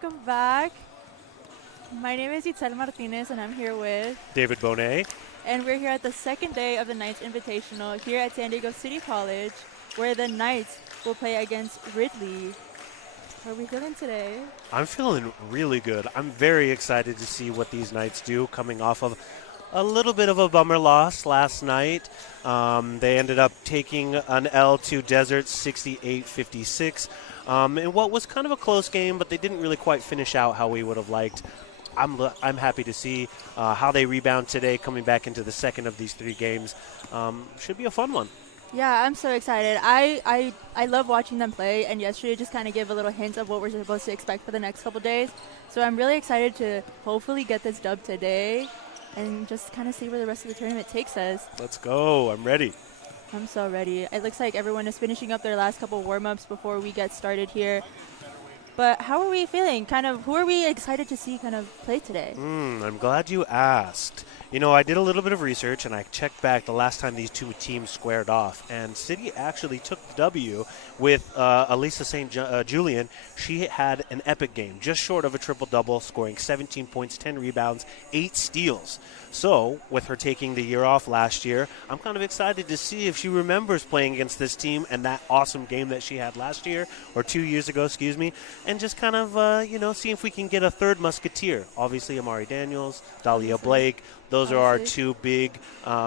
welcome back. My name is Itzel Martinez, and I'm here with David Bohnet. And we're here at the second day of the Knights Invitational here at San Diego City College, where the Knights will play against Reedley. How are we feeling today? I'm feeling really good. I'm very excited to see what these Knights do coming off of a little bit of a bummer loss last night. They ended up taking an L to Desert 68-56 in what was kind of a close game, but they didn't really quite finish out how we would have liked. I'm happy to see how they rebound today, coming back into the second of these three games. Should be a fun one. Yeah, I'm so excited. I love watching them play, and yesterday just kind of gave a little hint of what we're supposed to expect for the next couple days. So I'm really excited to hopefully get this dub today and just kind of see where the rest of the tournament takes us. Let's go. I'm ready. I'm so ready. It looks like everyone is finishing up their last couple warm-ups before we get started here. But how are we feeling? Who are we excited to see kind of play today? I'm glad you asked. You know, I did a little bit of research, and I checked back the last time these two teams squared off, and City actually took the W with Elisa St. Julian. She had an epic game, just short of a triple-double, scoring 17 points, 10 rebounds, 8 steals. So, with her taking the year off last year, I'm kind of excited to see if she remembers playing against this team and that awesome game that she had last year, or 2 years ago, excuse me, and just kind of, see if we can get a third musketeer. Obviously, Amari Daniels, Dahlia Blake. Those are our two big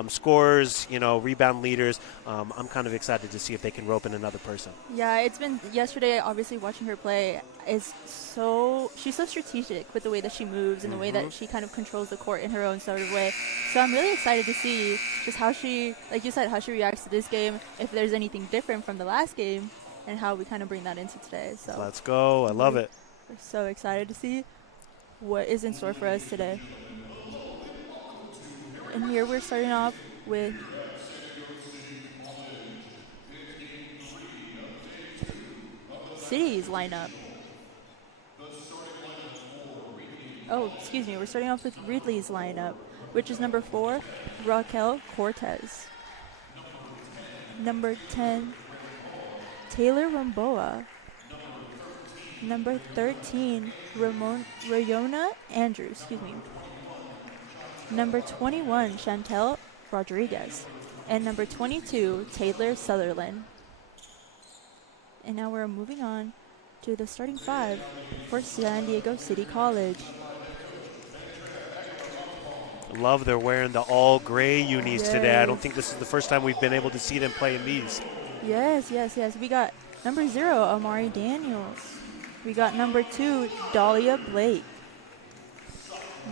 scorers, rebound leaders. I'm kind of excited to see if they can rope in another person. Yeah, it's been yesterday, obviously, watching her play. She's so strategic with the way that she moves and the way that she kind of controls the court in her own sort of way. So I'm really excited to see just how she, like you said, how she reacts to this game, if there's anything different from the last game, and how we kind of bring that into today. So let's go. I love it. We're so excited to see what is in store for us today. And here we're starting off with City's lineup. Oh, excuse me. We're starting off with Reedley's lineup, which is number 4, Raquel Cortez. Number 10, Taylor Ramboa. Number 13, Rayona Andrews. Excuse me. Number 21, Chantel Rodriguez. And number 22, Taylor Sutherland. And now we're moving on to the starting 5 for San Diego City College. I love they're wearing the all gray unis today. I don't think this is the first time we've been able to see them play in these. Yes. We got number 0, Amari Daniels. We got number 2, Dahlia Blake.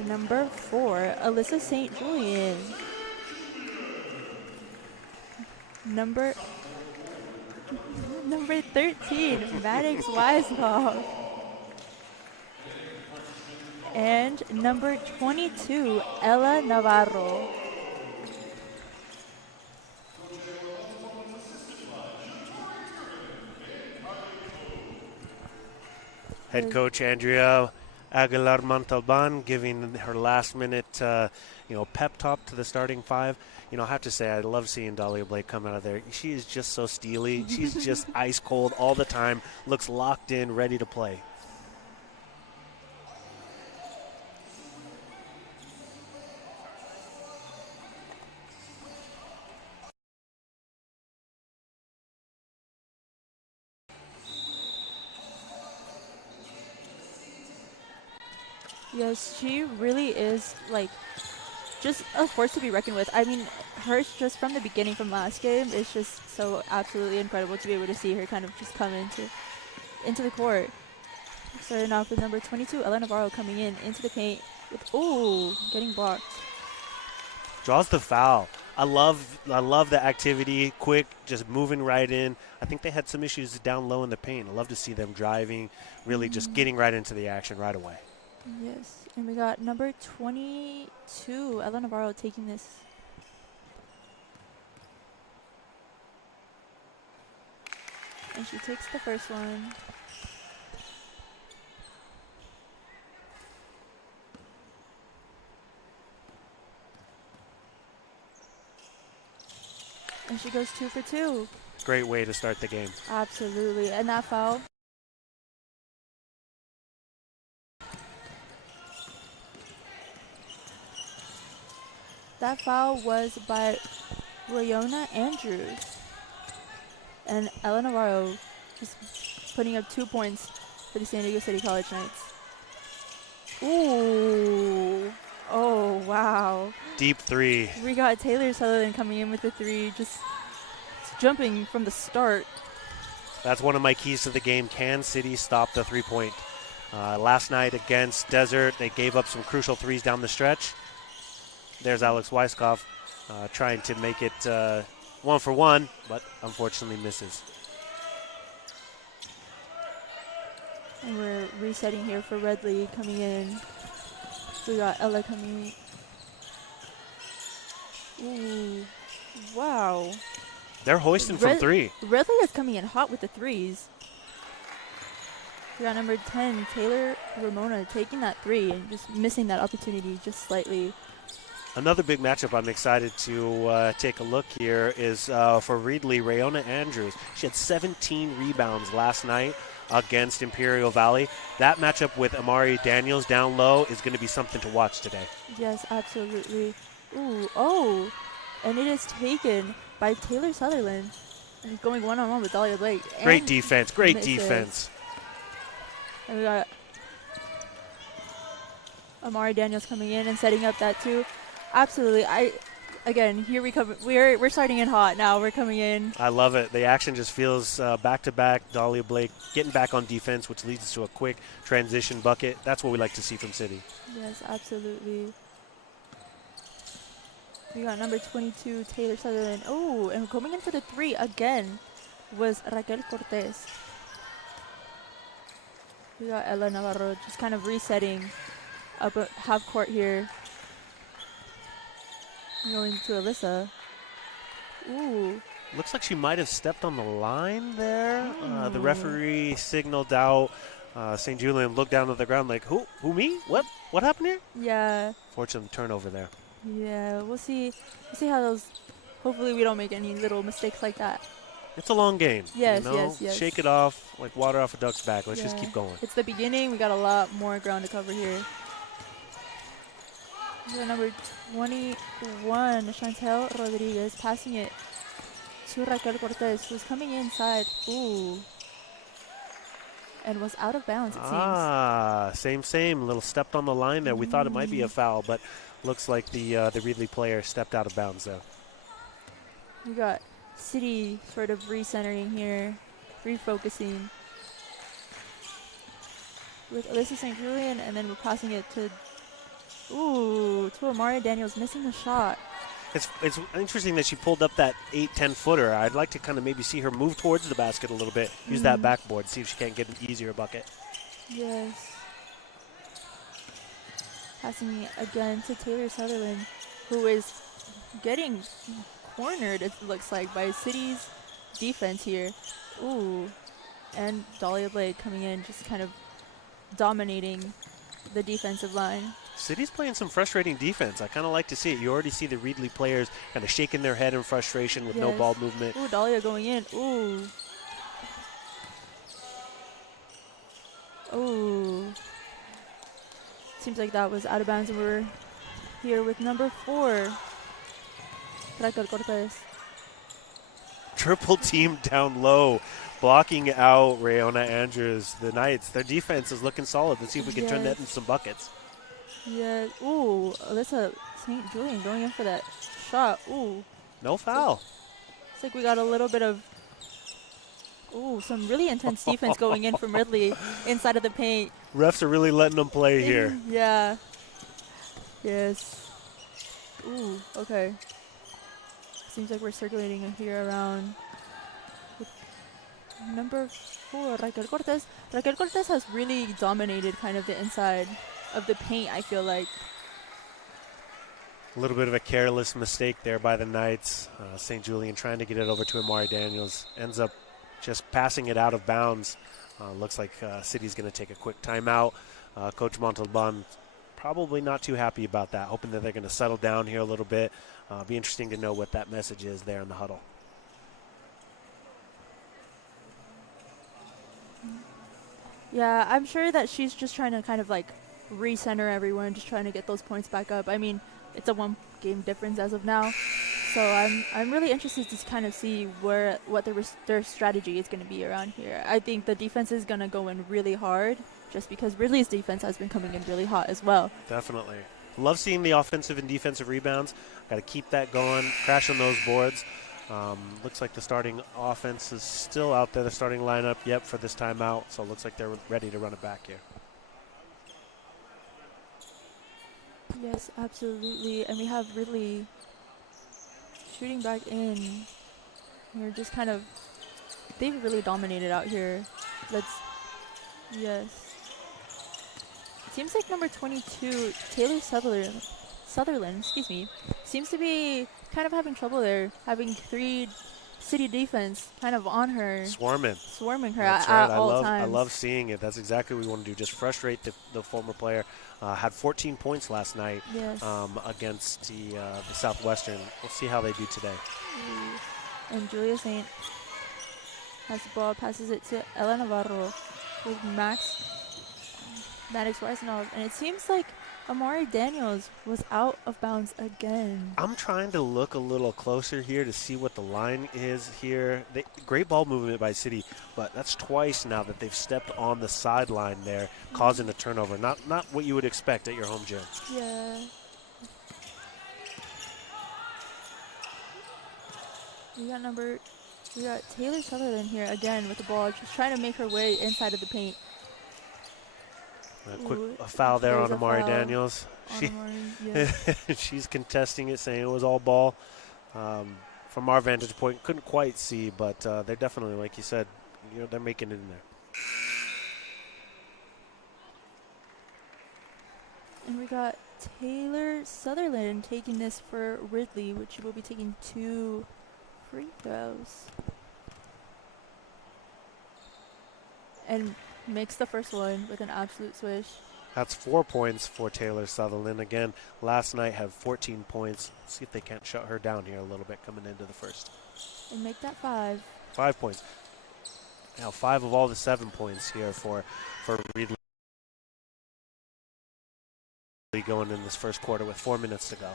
Number 4, Alyssa St. Julian. Number 13, Maddox Weisbach. And number 22, Ella Navarro. Head coach Andrea Aguilar Montalban giving her last-minute, pep talk to the starting 5. I have to say, I love seeing Dahlia Blake come out of there. She is just so steely. She's just ice cold all the time, looks locked in, ready to play. Yes, she really is, just a force to be reckoned with. I mean, hers just from the beginning from last game is just so absolutely incredible to be able to see her kind of just come into the court. Starting off with number 22, Ella Navarro coming into the paint with, getting blocked. Draws the foul. I love the activity, quick, just moving right in. I think they had some issues down low in the paint. I love to see them driving, really just getting right into the action right away. Yes, and we got number 22, Ella Navarro, taking this. And she takes the first one. And she goes 2 for 2. Great way to start the game. Absolutely. And that foul That foul was by Rayona Andrews. And Ella Navarro just putting up 2 points for the San Diego City College Knights. Ooh. Oh, wow. Deep three. We got Taylor Sutherland coming in with the three, just jumping from the start. That's one of my keys to the game. Can City stop the three-point? Last night against Desert, they gave up some crucial threes down the stretch. There's Alex Weiskopf trying to make it 1 for 1, but unfortunately misses. And we're resetting here for Reedley coming in. We got Ella coming in. Ooh, wow. They're hoisting from three. Reedley is coming in hot with the threes. We got number 10, Taylor Ramona, taking that three and just missing that opportunity just slightly. Another big matchup I'm excited to take a look here is for Reedley, Rayona Andrews. She had 17 rebounds last night against Imperial Valley. That matchup with Amari Daniels down low is going to be something to watch today. Yes, absolutely. Ooh, oh, and it is taken by Taylor Sutherland. And going one-on-one with Dahlia Blake. Great defense, great defense. And we got Amari Daniels coming in and setting up that too. Absolutely. Again, here we come. We're starting in hot now. We're coming in. I love it. The action just feels back-to-back. Dahlia Blake getting back on defense, which leads to a quick transition bucket. That's what we like to see from City. Yes, absolutely. We got number 22, Taylor Sutherland. Oh, and coming in for the three again was Raquel Cortez. We got Ella Navarro just kind of resetting up at half court here. Going to Alyssa. Ooh. Looks like she might have stepped on the line there. The referee signaled out. St. Julian looked down at the ground like, who me? What happened here? Yeah. Fortunate turnover there. Yeah, we'll see how those, hopefully we don't make any little mistakes like that. It's a long game. Yes, you know? yes. Shake it off like water off a duck's back. Let's just keep going. It's the beginning. We got a lot more ground to cover here. Number 21, Chantel Rodriguez, passing it to Raquel Cortez, who's coming inside. Ooh. And was out of bounds, it seems. Same. A little stepped on the line there. We thought it might be a foul, but looks like the Reedley player stepped out of bounds there. We got City sort of recentering here, refocusing with Alyssa St. Julian, and then we're passing it to Amari Daniels, missing the shot. It's interesting that she pulled up that 8-10 footer. I'd like to kind of maybe see her move towards the basket a little bit, use that backboard, see if she can't get an easier bucket. Yes. Passing it again to Taylor Sutherland, who is getting cornered, it looks like, by City's defense here. Ooh. And Dahlia Blake coming in, just kind of dominating the defensive line. City's playing some frustrating defense. I kind of like to see it. You already see the Reedley players kind of shaking their head in frustration with no ball movement. Ooh, Dahlia going in. Ooh. Ooh. Seems like that was out of bounds, and we're here with number 4, Raquel Cortez. Triple team down low, blocking out Rayona Andrews. The Knights, their defense is looking solid. Let's see if we can turn that into some buckets. Yeah. Ooh, Alyssa St. Julian going in for that shot. Ooh. No foul. It's like we got a little bit of, some really intense defense going in from Reedley inside of the paint. Refs are really letting them play here. Yeah. Yes. Ooh, okay. Seems like we're circulating here around with number 4, Raquel Cortez. Raquel Cortez has really dominated kind of the inside of the paint, I feel like. A little bit of a careless mistake there by the Knights. St. Julian trying to get it over to Amari Daniels. Ends up just passing it out of bounds. Looks like City's going to take a quick timeout. Coach Montalban probably not too happy about that, hoping that they're going to settle down here a little bit. Be interesting to know what that message is there in the huddle. Yeah, I'm sure that she's just trying to kind of like recenter everyone, just trying to get those points back up. I mean, it's a game difference as of now. So I'm really interested to kind of see what their strategy is going to be around here. I think the defense is going to go in really hard just because Reedley's defense has been coming in really hot as well. Definitely. Love seeing the offensive and defensive rebounds. Got to keep that going, crashing those boards. Looks like the starting offense is still out there, the starting lineup, yep, for this timeout. So it looks like they're ready to run it back here. Yes, absolutely. And we have Reedley shooting back in. We're just kind of, they've really dominated out here. Yes. Seems like number 22, Taylor Sutherland, excuse me, seems to be kind of having trouble there, having 3 city defense kind of on her. Swarming her That's at right. all times. I love seeing it. That's exactly what we want to do, just frustrate the former player. Had 14 points last night against the Southwestern. We'll see how they do today. And Julia Saint has the ball, passes it to Ella Navarro with Maddox Weisenov. And it seems like Amari Daniels was out of bounds again. I'm trying to look a little closer here to see what the line is here. Great ball movement by City, but that's twice now that they've stepped on the sideline there, causing a turnover. Not what you would expect at your home gym. Yeah. We got Taylor Sutherland here again with the ball, just trying to make her way inside of the paint. A foul there on Amari foul Daniels. She's contesting it, saying it was all ball. From our vantage point, couldn't quite see, but they're definitely, like you said, they're making it in there. And we got Taylor Sutherland taking this for Reedley, which will be taking 2 free throws. And makes the first one with an absolute swish. That's 4 points for Taylor Sutherland. Again, last night had 14 points. Let's see if they can't shut her down here a little bit coming into the first. And make that 5. 5 points. Now 5 of all the 7 points here for Reedley going in this first quarter with 4 minutes to go.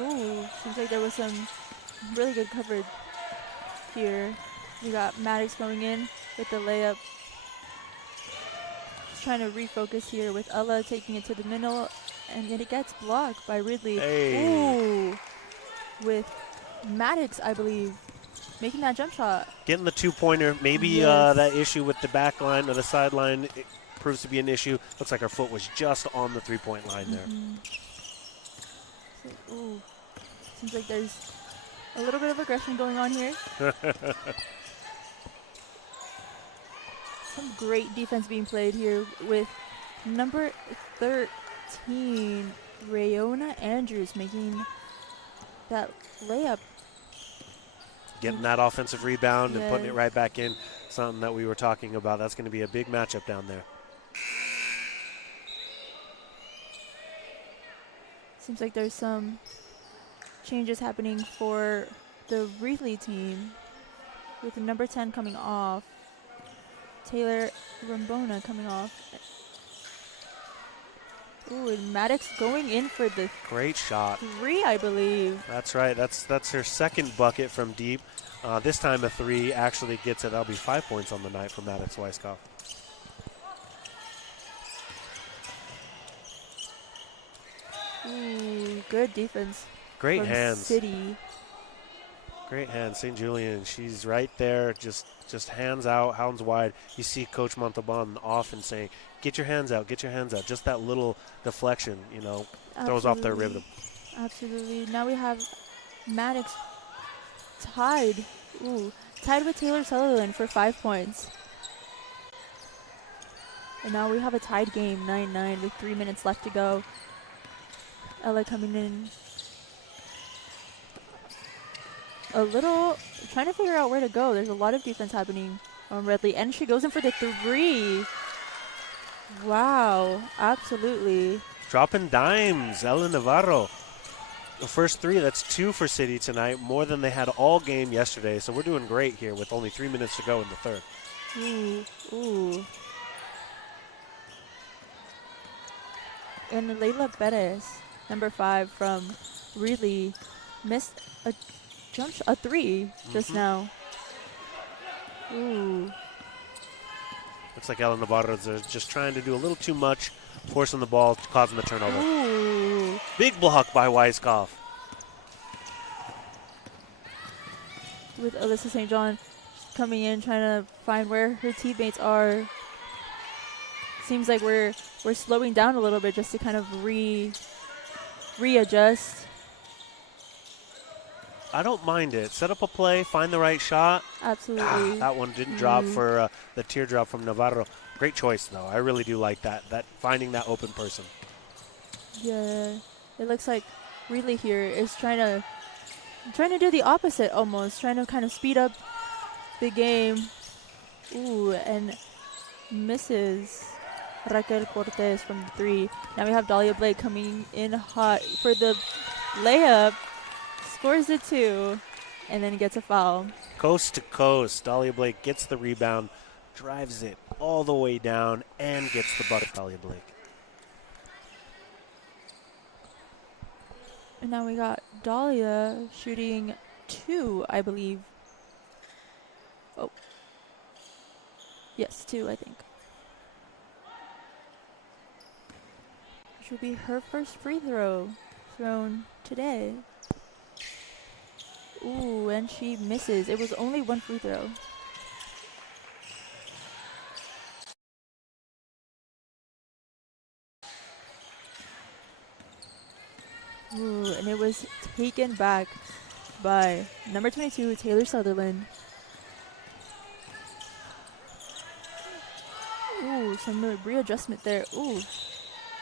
Ooh, seems like there was some really good coverage here. We got Maddox going in with the layup. Just trying to refocus here with Ella taking it to the middle, and then it gets blocked by Reedley. Hey. Ooh, with Maddox, I believe, making that jump shot. Getting the 2-pointer. Maybe that issue with the back line or the sideline proves to be an issue. Looks like her foot was just on the 3-point line there. So, ooh, seems like there's a little bit of aggression going on here. Some great defense being played here with number 13, Rayona Andrews, making that layup. Getting that offensive rebound and putting it right back in. Something that we were talking about. That's going to be a big matchup down there. Seems like there's some changes happening for the Reedley team with the number 10 coming off. Taylor Rambona coming off. Ooh, and Maddox going in for the great shot. 3, I believe. That's right. That's her second bucket from deep. This time a 3 actually gets it. That'll be 5 points on the night for Maddox Weiskopf. Ooh, good defense. Great from hands. City. Great hands. St. Julian, she's right there, just hands out, hands wide. You see Coach Montalban often saying, get your hands out, get your hands out. Just that little deflection, throws off their rhythm. Absolutely. Now we have Maddox tied with Taylor Sutherland for 5 points. And now we have a tied game, 9-9, with 3 minutes left to go. Ella coming in a little, trying to figure out where to go. There's a lot of defense happening on Reedley, and she goes in for the 3. Wow, absolutely. Dropping dimes, Ella Navarro. The first 3, that's 2 for City tonight, more than they had all game yesterday. So we're doing great here with only 3 minutes to go in the third. Ooh. And Layla Perez, number 5 from Reedley, missed a a 3 just now. Ooh. Looks like Ellen Navarro's just trying to do a little too much, forcing the ball, causing the turnover. Ooh. Big block by Weiskopf. With Alyssa St. John coming in, trying to find where her teammates are. Seems like we're slowing down a little bit just to kind of readjust. I don't mind it. Set up a play, find the right shot. Absolutely. That one didn't drop for the teardrop from Navarro. Great choice, though. I really do like that. That finding that open person. Yeah, it looks like Reedley here is trying to do the opposite almost, trying to kind of speed up the game. Ooh, and misses Raquel Cortez from 3. Now we have Dahlia Blake coming in hot for the layup. Scores it 2, and then gets a foul. Coast to coast. Dahlia Blake gets the rebound, drives it all the way down, and gets the bucket. Dahlia Blake. And now we got Dahlia shooting 2, I believe. Oh. Yes, 2, I think. Which will be her first free throw thrown today. Ooh, and she misses. It was only 1 free throw. Ooh, and it was taken back by number 22, Taylor Sutherland. Ooh, some readjustment there. Ooh.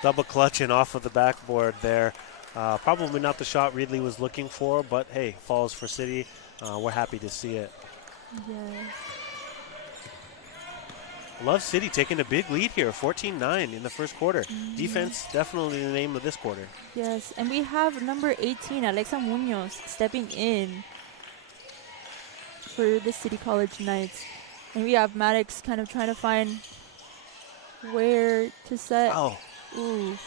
Double clutching off of the backboard there. Probably not the shot Reedley was looking for, but hey, falls for City. We're happy to see it. Yeah. Love City taking a big lead here, 14-9 in the first quarter. Defense definitely the name of this quarter. Yes, and we have number 18, Alexa Munoz, stepping in for the City College Knights. And we have Maddox kind of trying to find where to set. Oh. Ooh.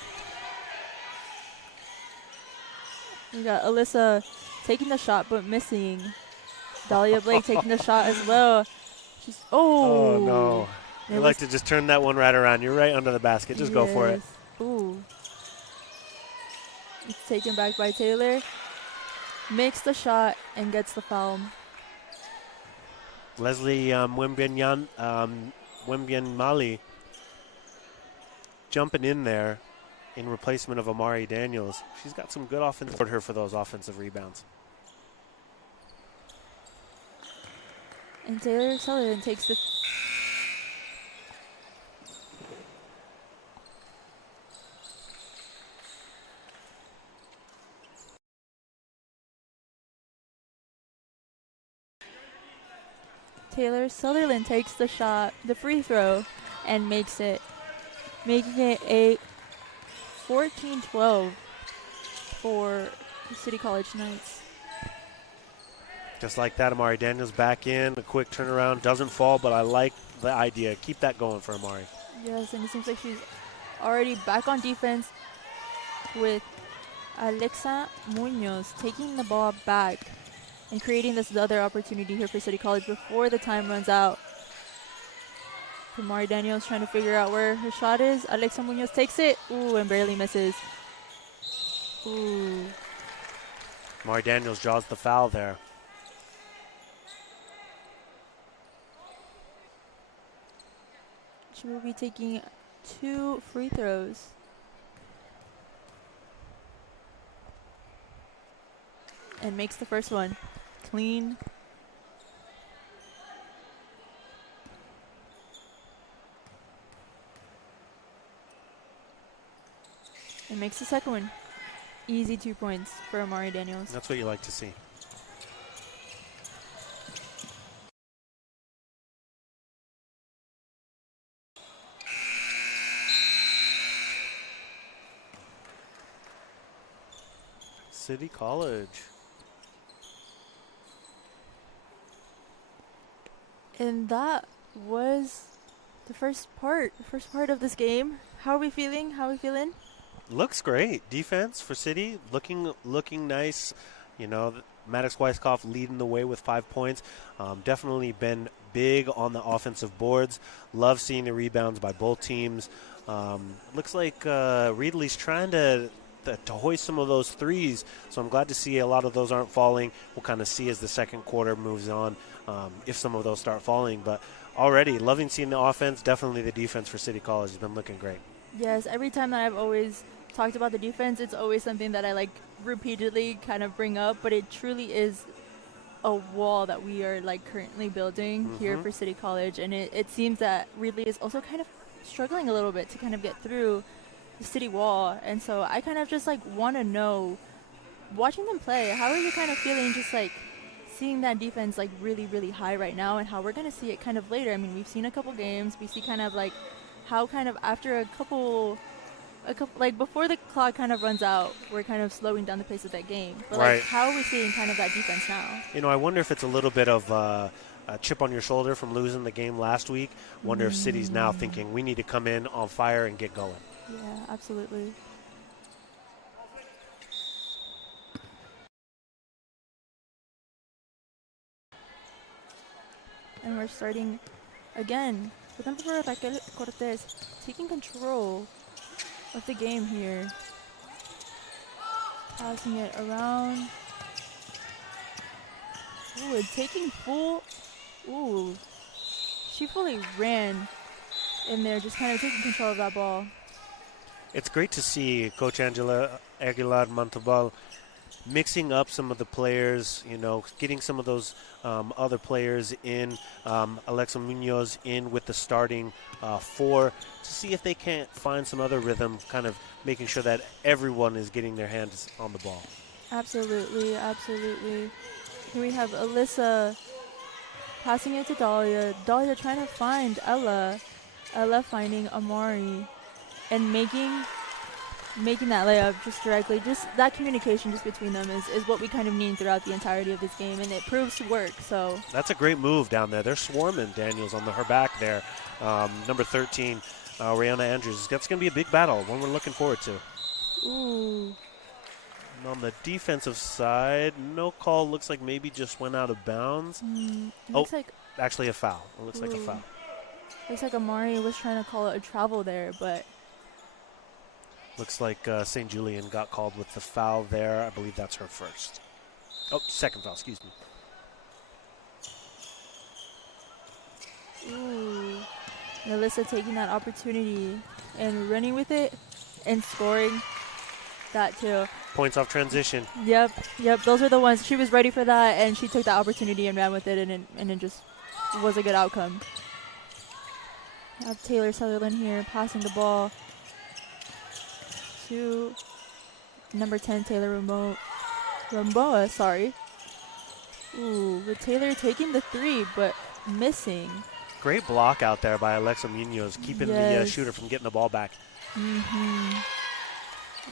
We got Alyssa taking the shot but missing. Dahlia Blake taking the shot as well. She's Oh no. You like to just turn that one right around. You're right under the basket. Just go for it. Ooh. It's taken back by Taylor. Makes the shot and gets the foul. Leslie Mali jumping in there in replacement of Amari Daniels. She's got some good offense for her for those offensive rebounds. And Taylor Sullivan takes the Taylor Sutherland takes the shot, the free throw, and makes it, making it a 14-12 for the City College Knights. Just like that, Amari Daniels back in, a quick turnaround, doesn't fall, but I like the idea. Keep that going for Amari. Yes, and it seems like she's already back on defense with Alexa Munoz taking the ball back and creating this other opportunity here for City College before the time runs out. Mari Daniels trying to figure out where her shot is. Alexa Munoz takes it. Ooh, and barely misses. Ooh. Mari Daniels draws the foul there. She will be taking 2 free throws. And makes the first one. Clean. And makes the second one. Easy 2 points for Amari Daniels. That's what you like to see. City College. And that was the first part of this game. How are we feeling? How are we feeling? Looks great. Defense for City looking nice. You know, Maddox Weisskopf leading the way with 5 points. Definitely been big on the offensive boards. Love seeing the rebounds by both teams. Looks like Reedley's trying to hoist some of those threes, so I'm glad to see a lot of those aren't falling. We'll kind of see as the second quarter moves on if some of those start falling. But already loving seeing the offense. Definitely the defense for City College has been looking great. Yes, every time that I've always talked about the defense, it's always something that I like repeatedly kind of bring up, but it truly is a wall that we are like currently building here for City College, and it seems that Reedley is also kind of struggling a little bit to kind of get through the city wall. And so I kind of just like want to know, watching them play, how are you kind of feeling just like seeing that defense like really, really high right now, and how we're going to see it kind of later? I mean, we've seen a couple games, we see kind of like how kind of after a couple like before the clock kind of runs out, we're kind of slowing down the pace of that game. But Right. like, how are we seeing kind of that defense now? You know, I wonder if it's a little bit of a chip on your shoulder from losing the game last week. Wonder if City's now thinking we need to come in on fire and get going. Yeah, absolutely. And we're starting again with number 4, Raquel Cortez, taking control of the game here. Passing it around. Ooh, and taking full. Ooh. She fully ran in there, just kind of taking control of that ball. It's great to see Coach Angela Aguilar Montalbal mixing up some of the players, you know, getting some of those other players in, Alexa Munoz in with the starting 4 to see if they can't find some other rhythm, kind of making sure that everyone is getting their hands on the ball. Absolutely, absolutely. Here we have Alyssa passing it to Dahlia. Dahlia trying to find Ella. Ella finding Amari and making that layup just directly. Just that communication just between them is what we kind of need throughout the entirety of this game, and it proves to work. So that's a great move down there. They're swarming Daniels on her back there. Number 13, Rihanna Andrews. That's going to be a big battle, one we're looking forward to. Ooh. And on the defensive side, no call. Looks like maybe just went out of bounds. Looks like actually a foul. It looks like a foul. Looks like Amari was trying to call it a travel there, but looks like St. Julian got called with the foul there. I believe that's her first. Oh, second foul, excuse me. Ooh. Alyssa taking that opportunity and running with it and scoring that too. Points off transition. Yep. Those are the ones. She was ready for that, and she took that opportunity and ran with it, and it just was a good outcome. We have Taylor Sutherland here passing the ball to number 10, Taylor Ramboa, sorry. Ooh, with Taylor taking the 3, but missing. Great block out there by Alexa Munoz, keeping the shooter from getting the ball back.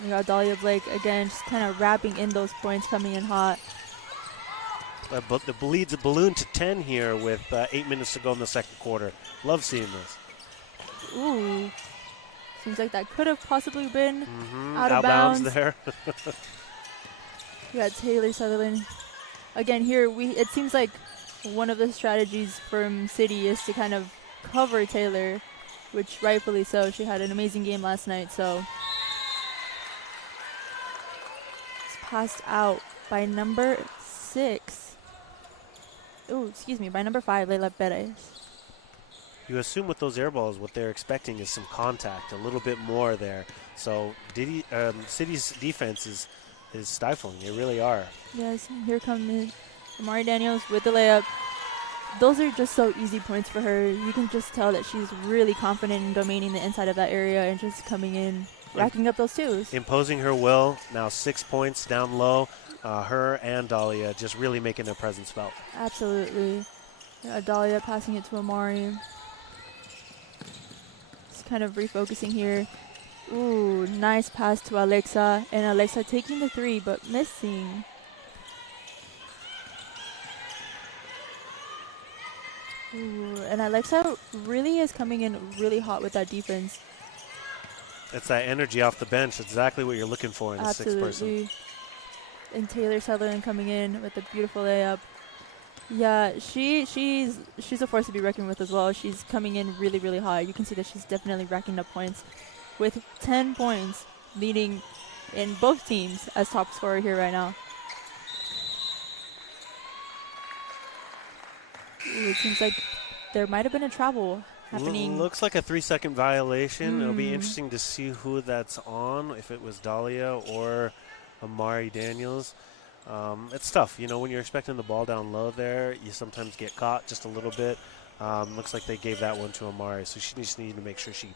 We got Dahlia Blake again, just kind of wrapping in those points, coming in hot. But the lead's a balloon to 10 here with 8 minutes to go in the second quarter. Love seeing this. Ooh. Seems like that could have possibly been out of bounds bounds. there. We got Taylor Sutherland. Again, here, it seems like one of the strategies from City is to kind of cover Taylor, which rightfully so. She had an amazing game last night, so. It's passed out by number 6. Oh, excuse me, by number 5, Leila Perez. You assume with those air balls, what they're expecting is some contact, a little bit more there. So City's defense is stifling. They really are. Yes, here comes Amari Daniels with the layup. Those are just so easy points for her. You can just tell that she's really confident in domaining the inside of that area and just coming in, racking up those 2s. Imposing her will. Now 6 points down low. Her and Dahlia just really making their presence felt. Absolutely. Dahlia passing it to Amari. Just kind of refocusing here. Ooh, nice pass to Alexa. And Alexa taking the 3, but missing. Ooh, and Alexa really is coming in really hot with that defense. It's that energy off the bench. Exactly what you're looking for in a sixth person. Absolutely. And Taylor Sutherland coming in with a beautiful layup. Yeah, she's a force to be reckoned with as well. She's coming in really, really high. You can see that she's definitely racking up points with 10 points, leading in both teams as top scorer here right now. Ooh, it seems like there might have been a travel happening. Looks like a 3-second violation. It'll be interesting to see who that's on, if it was Dahlia or Amari Daniels. It's tough, you know, when you're expecting the ball down low there, you sometimes get caught just a little bit. Looks like they gave that one to Amari, so she just needs to make sure she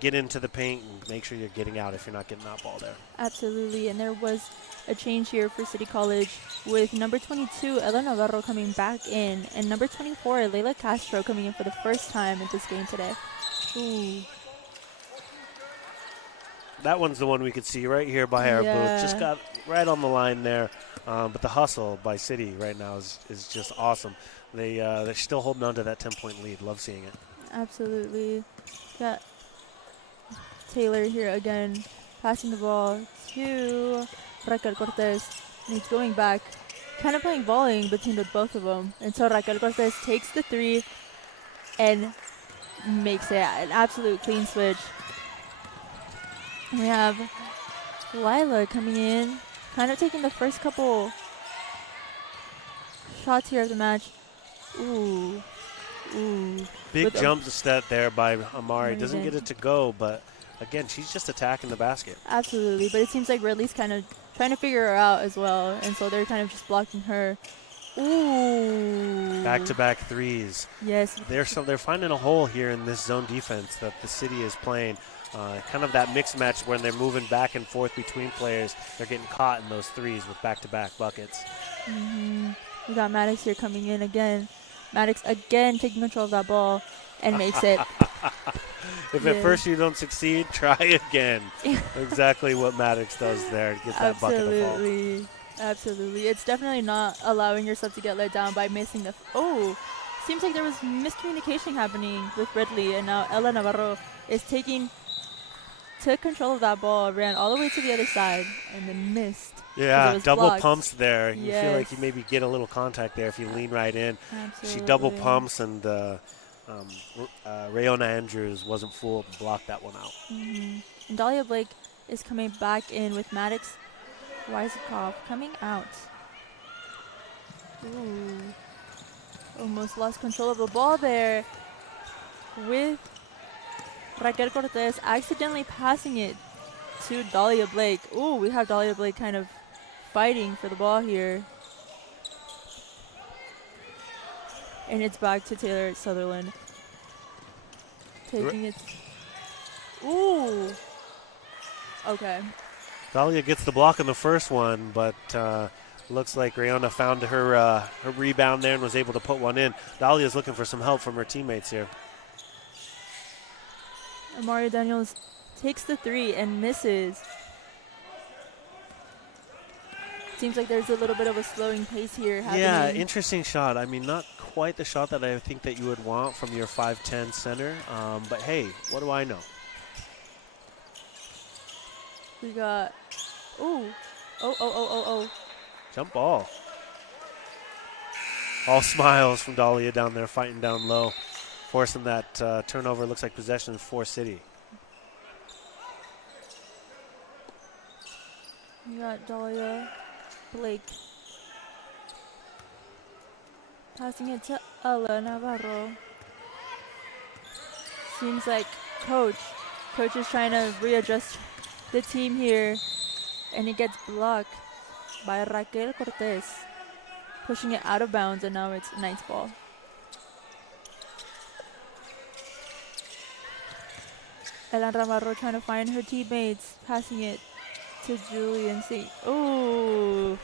get into the paint and make sure you're getting out if you're not getting that ball there. Absolutely, and there was a change here for City College with number 22, Ella Navarro, coming back in, and number 24, Layla Castro, coming in for the first time in this game today. Ooh. That one's the one we could see right here by our booth. Just got right on the line there. But the hustle by City right now is just awesome. They're still holding on to that 10-point lead. Love seeing it. Absolutely. Got Taylor here again, passing the ball to Raquel Cortez. And he's going back, kind of playing volleying between the both of them. And so Raquel Cortez takes the three and makes it an absolute clean switch. We have Lila coming in, kind of taking the first couple shots here of the match. Ooh. Big jump step there by Amari. Doesn't get it to go, but again, she's just attacking the basket. Absolutely, but it seems like Ridley's kind of trying to figure her out as well, and so they're kind of just blocking her. Ooh. Back-to-back threes. Yes. They're finding a hole here in this zone defense that the City is playing. Kind of that mixed match when they're moving back and forth between players. They're getting caught in those threes with back-to-back buckets. We got Maddox here coming in again. Maddox again taking control of that ball and makes it. If at first you don't succeed, try again. Exactly what Maddox does there to get that bucket to fall. Absolutely. It's definitely not allowing yourself to get let down by missing the... Seems like there was miscommunication happening with Ridley, and now Ella Navarro is took control of that ball, ran all the way to the other side, and then missed. Yeah, double blocked. pumps there. You feel like you maybe get a little contact there if you lean right in. Absolutely. She double pumps, and Rayona Andrews wasn't fooled and blocked that one out. And Dahlia Blake is coming back in with Maddox Weisekopf coming out. Ooh. Almost lost control of the ball there with Raquel Cortez accidentally passing it to Dahlia Blake. Ooh, we have Dahlia Blake kind of fighting for the ball here. And it's back to Taylor Sutherland. Taking it. Ooh. Okay. Dahlia gets the block in the first one, but looks like Rayona found her rebound there and was able to put one in. Dahlia's looking for some help from her teammates here. Amari Daniels takes the three and misses. Seems like there's a little bit of a slowing pace here happening. Yeah, interesting shot. I mean, not quite the shot that I think that you would want from your 5'10 center. But hey, what do I know? We got, Jump ball. All smiles from Dahlia down there fighting down low, forcing that turnover. Looks like possession for City. We got Dahlia Blake passing it to Ella Navarro. Seems like Coach is trying to readjust the team here, and it gets blocked by Raquel Cortez, pushing it out of bounds, and now it's Knight's ball. Ella Navarro trying to find her teammates, passing it to Julian C. Ooh.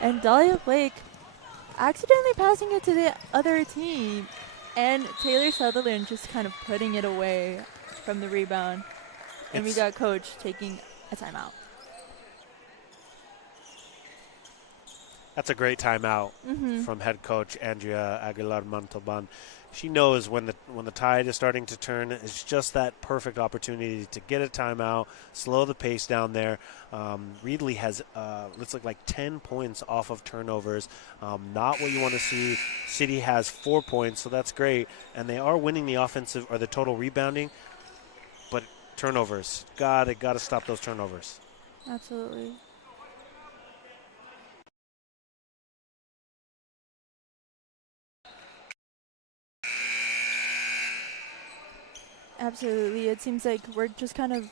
And Dahlia Blake accidentally passing it to the other team. And Taylor Sutherland just kind of putting it away from the rebound. And we got Coach taking a timeout. That's a great timeout Mm-hmm. from head coach Andrea Aguilar Montalban. She knows when the tide is starting to turn, it's just that perfect opportunity to get a timeout, slow the pace down there. Reedley has, let's look like 10 points off of turnovers. Not what you want to see. City has 4 points, so that's great. And they are winning the offensive or the total rebounding, but turnovers. Gotta stop those turnovers. Absolutely. Absolutely. It seems like we're just kind of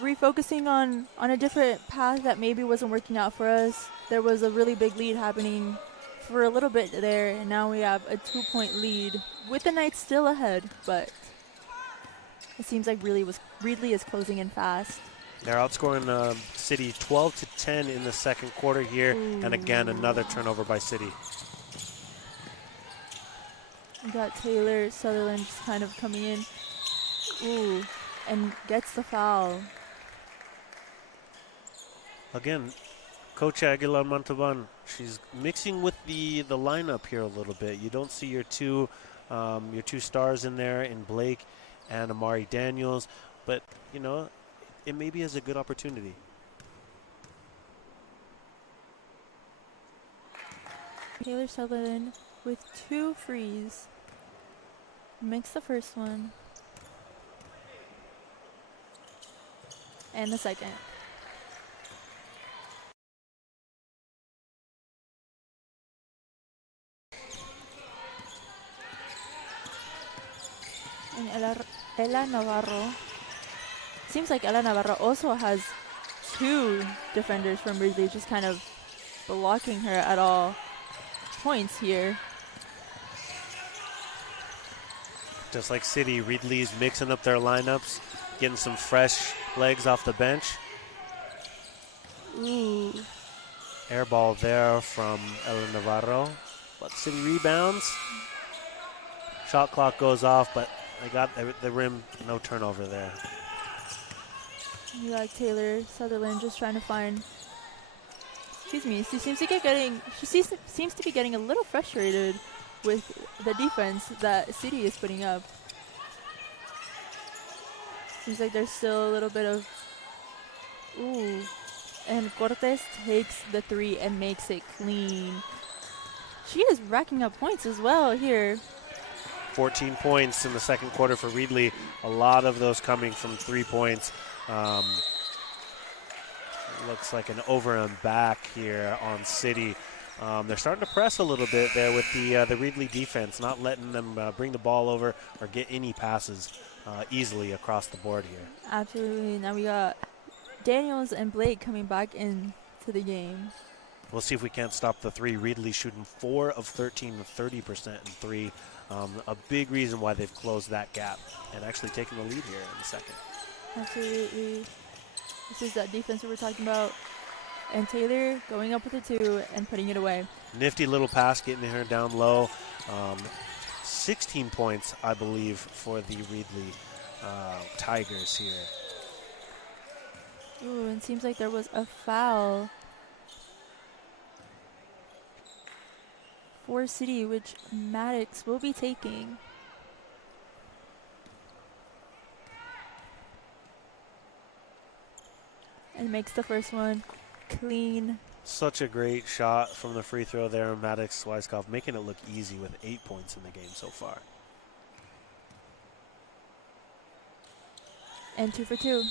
refocusing on a different path that maybe wasn't working out for us. There was a really big lead happening for a little bit there, and now we have a 2-point lead with the Knights still ahead, but it seems like Reedley is closing in fast. They're outscoring City 12-10 in the second quarter here, and again another turnover by City. We got Taylor Sutherland just kind of coming in. Ooh, and gets the foul. Again, Coach Aguilar Montalban, she's mixing with the lineup here a little bit. You don't see your two stars in there in Blake and Amari Daniels, but you know it maybe is a good opportunity. Taylor Sutherland with 2 frees. Makes the first one. And the second. And Ella Navarro. Seems like Ella Navarro also has 2 defenders from Reedley just kind of blocking her at all points here. Just like City, Reedley's mixing up their lineups, getting some fresh legs off the bench. Ooh. Air ball there from Ella Navarro, but City rebounds. Shot clock goes off, but they got the rim, no turnover there. You got Taylor Sutherland just trying to find. Excuse me. She seems to be getting a little frustrated with the defense that City is putting up. Seems like there's still a little bit of. Ooh. And Cortez takes the 3 and makes it clean. She is racking up points as well here. 14 points in the second quarter for Reedley. A lot of those coming from 3 points. Looks like an over and back here on City. They're starting to press a little bit there with the Reedley defense, not letting them bring the ball over or get any passes easily across the board here. Absolutely. Now we got Daniels and Blake coming back into the game. We'll see if we can't stop the 3. Reedley shooting 4 of 13 with 30% in 3. A big reason why they've closed that gap and actually taken the lead here in the second. Absolutely. This is that defense we were talking about. And Taylor going up with a 2 and putting it away. Nifty little pass getting her down low. 16 points, I believe, for the Reedley Tigers here. Ooh, and it seems like there was a foul for City, which Maddox will be taking. And makes the first one clean. Such a great shot from the free throw there, Maddox Weiskopf, making it look easy with 8 points in the game so far. And 2 for 2.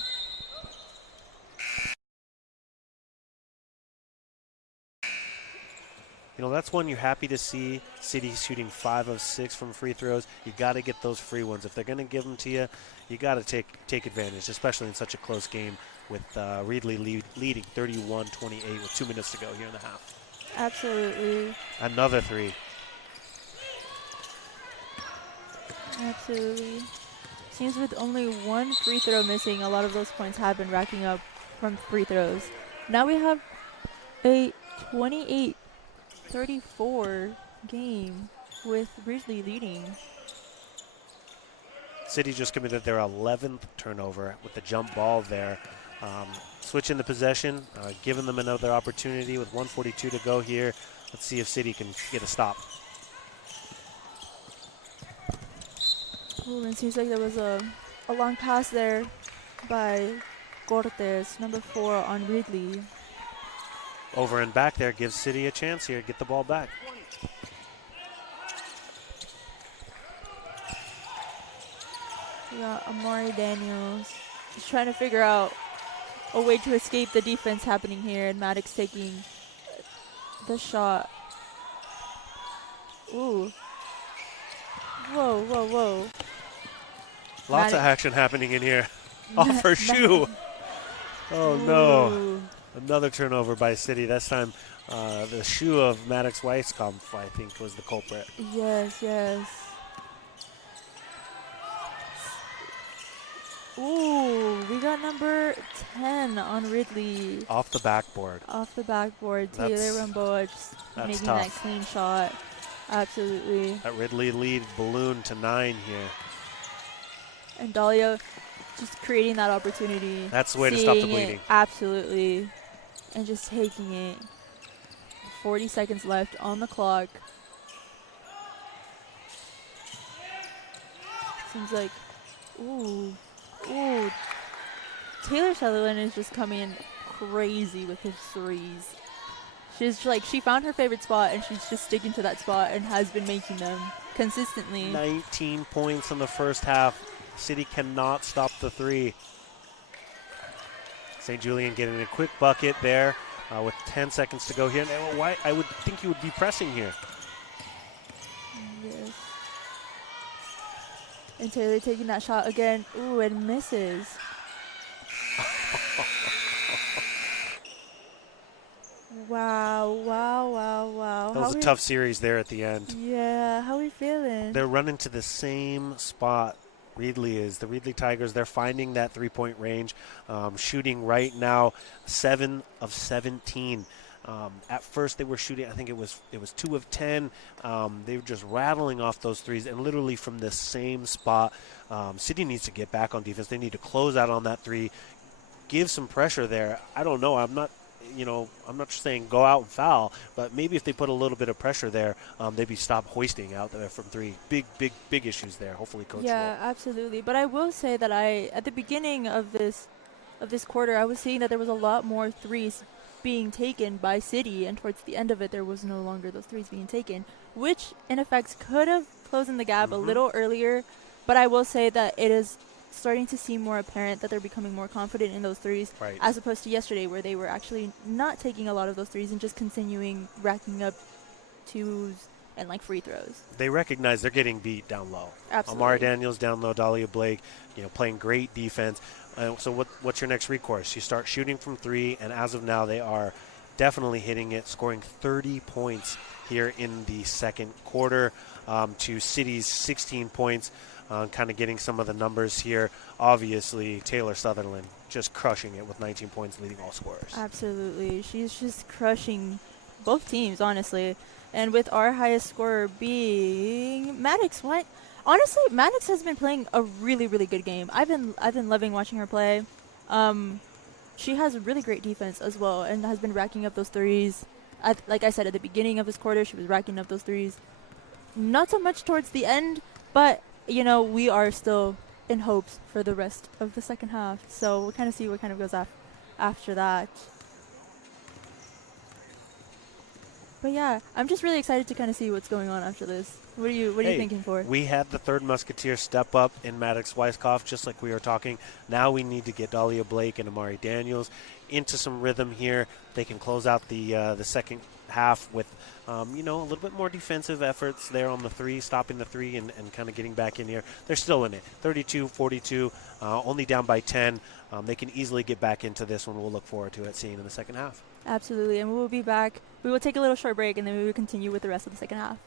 You know, that's one you're happy to see. City shooting 5 of 6 from free throws. You got to get those free ones. If they're going to give them to you, you got to take advantage, especially in such a close game with Reedley leading 31-28 with 2 minutes to go here in the half. Absolutely. Another 3. Absolutely. Seems with only 1 free throw missing, a lot of those points have been racking up from free throws. Now we have a 28-34 game with Reedley leading. City just committed their 11th turnover with the jump ball there. Switching the possession, giving them another opportunity with 1:42 to go here. Let's see if City can get a stop. Ooh, it seems like there was a long pass there by Cortes, number 4 on Reedley. Over and back there gives City a chance here to get the ball back. We got Mari Daniels. Just trying to figure out a way to escape the defense happening here, and Maddox taking the shot. Ooh. Whoa, whoa, whoa. Lots of action happening in here. Off her shoe. Oh, no. Another turnover by City. This time, the shoe of Maddox Weisskampf, I think, was the culprit. Yes, yes. Ooh, we got number 10 on Reedley. Off the backboard. Off the backboard. Taylor Ramboa just making tough. that clean shot. Absolutely. That Reedley lead ballooned to 9 here. And Dahlia just creating that opportunity. That's the way to stop the bleeding. Absolutely. And just taking it. 40 seconds left on the clock. Seems like, ooh. Taylor Sutherland is just coming in crazy with his threes. She's like, she found her favorite spot and she's just sticking to that spot and has been making them consistently. 19 points in the first half. City cannot stop the three. St. Julian getting a quick bucket there with 10 seconds to go here. And why I would think he would be pressing here. Yes. And Taylor taking that shot again. Ooh, and misses. Wow. That was a tough series there at the end. Yeah, how are we feeling? They're running to the same spot. Reedley is. The Reedley Tigers, they're finding that three-point range, shooting right now 7 of 17. At first they were shooting, I think it was 2 of 10. They were just rattling off those threes, and literally from the same spot. City needs to get back on defense. They need to close out on that three, give some pressure there. I don't know. I'm not saying go out and foul, but maybe if they put a little bit of pressure there, maybe stop hoisting out there from three. Big issues there. Hopefully, coach. Yeah, absolutely. But I will say that at the beginning of this quarter, I was seeing that there was a lot more threes being taken by City, and towards the end of it, there was no longer those threes being taken, which in effect could have closed the gap a little earlier. But I will say that it is starting to seem more apparent that they're becoming more confident in those threes, right, as opposed to yesterday where they were actually not taking a lot of those threes and just continuing racking up twos and like free throws. They recognize they're getting beat down low. Absolutely. Amari Daniels down low, Dahlia Blake, playing great defense. So what's your next recourse? You start shooting from three, and as of now they are definitely hitting it, scoring 30 points here in the second quarter to City's 16 points. Kind of getting some of the numbers here. Obviously, Taylor Sutherland just crushing it with 19 points, leading all scorers. Absolutely. She's just crushing both teams, honestly. And with our highest scorer being Maddox. Honestly, Maddox has been playing a really, really good game. I've been loving watching her play. She has a really great defense as well and has been racking up those threes. Like I said, at the beginning of this quarter, she was racking up those threes. Not so much towards the end, but we are still in hopes for the rest of the second half. So we'll kind of see what kind of goes after that. But yeah, I'm just really excited to kind of see what's going on after this. What are you thinking for? We had the third musketeer step up in Maddox Weisskampf, just like we were talking. Now we need to get Dahlia Blake and Amari Daniels into some rhythm here. They can close out the second half with a little bit more defensive efforts there on the three, stopping the three and kind of getting back in here. They're still in it, 32-42, only down by 10. They can easily get back into this one. We'll look forward to seeing in the second half. Absolutely, and we will be back. We will take a little short break, and then we will continue with the rest of the second half.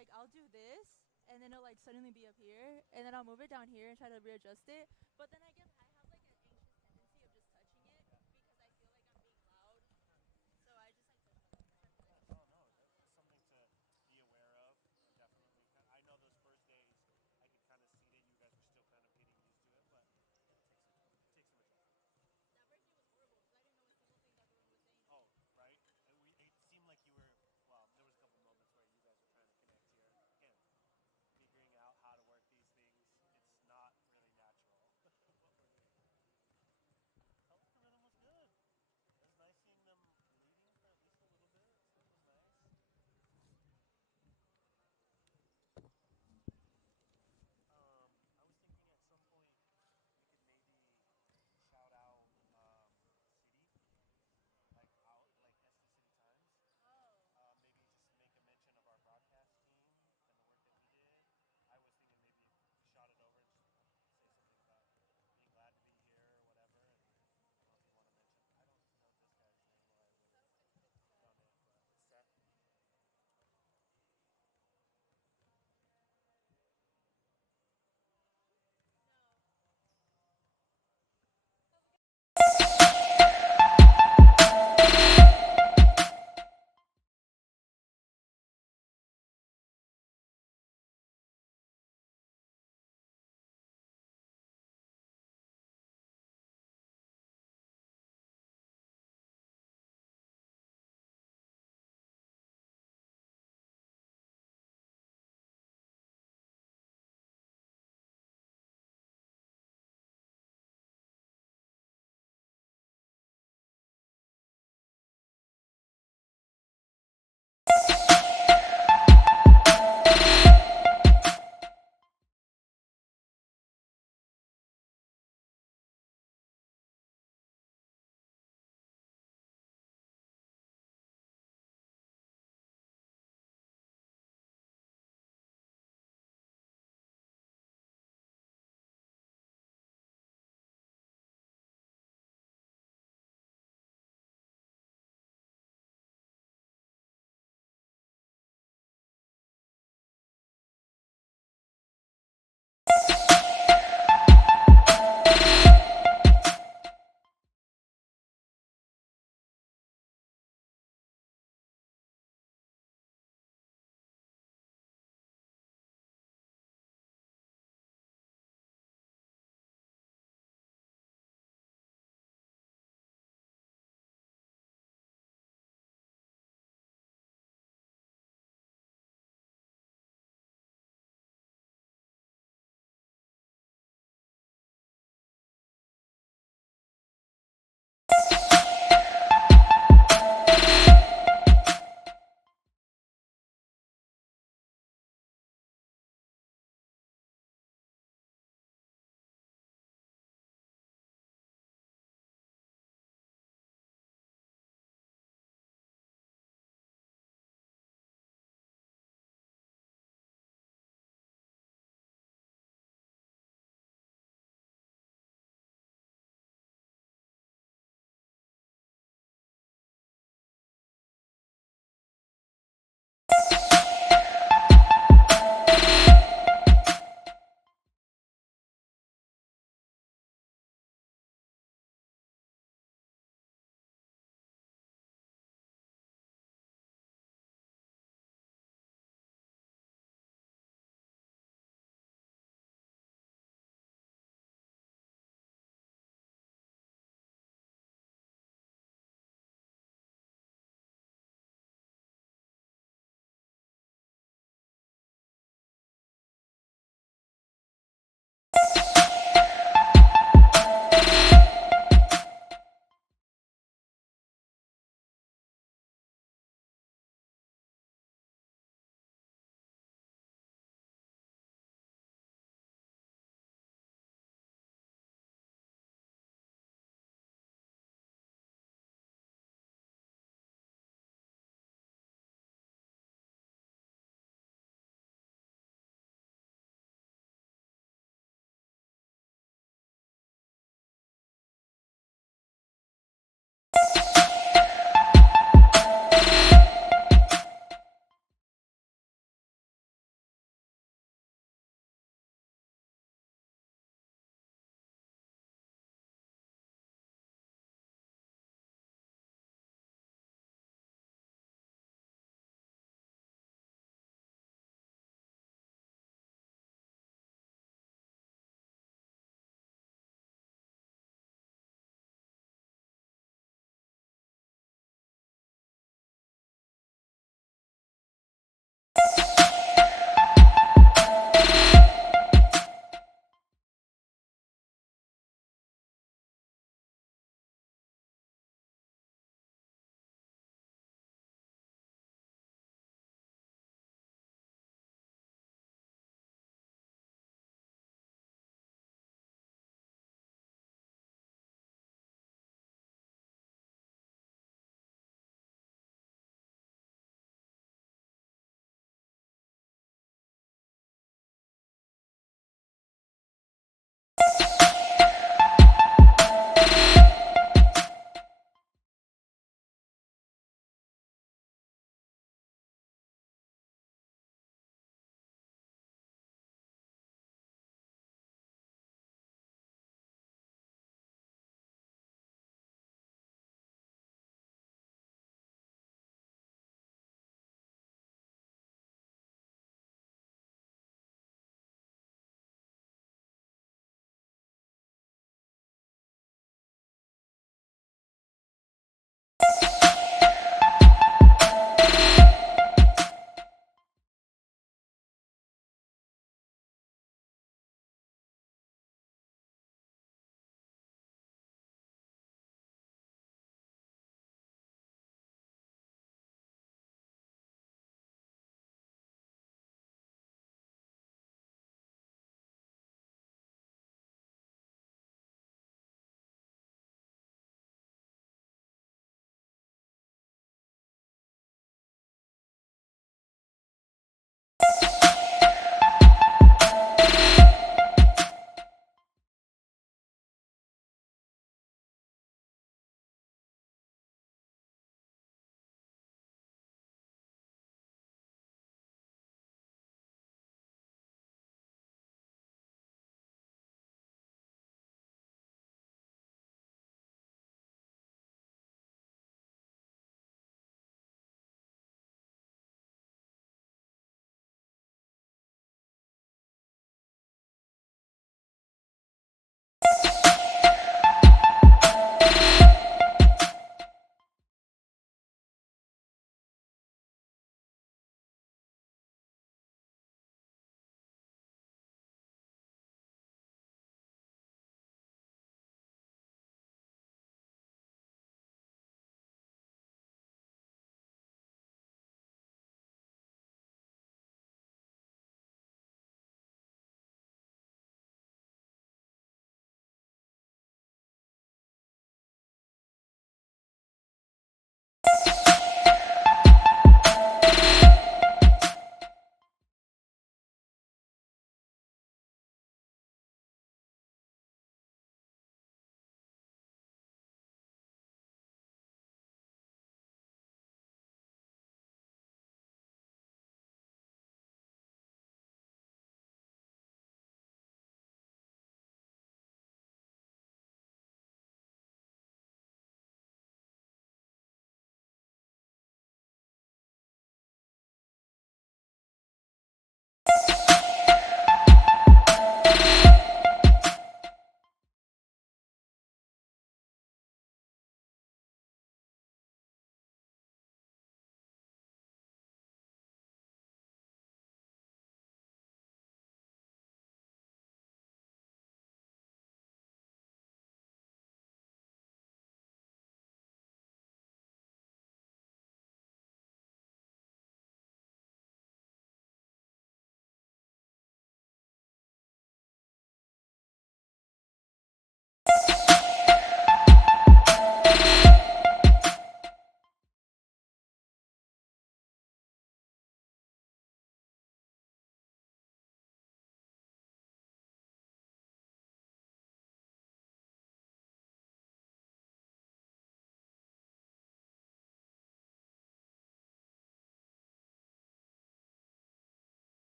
like I'll do this, and then it'll like suddenly be up here, and then I'll move it down here and try to readjust it. But then I have like an anxious tendency of just touching it because I feel like I'm being loud. So I just like touch my legs. Oh no, that's something to be aware of. Definitely. I know those first days, I could kind of see that you guys were still kind of getting used to it, but it takes some adjustment. That first day was horrible because I didn't know what single thing that everyone was saying. Oh, right. It seemed like you were. Well, there was a couple moments where you guys were trying to connect here. Again, figuring out how to work these things. It's not really natural.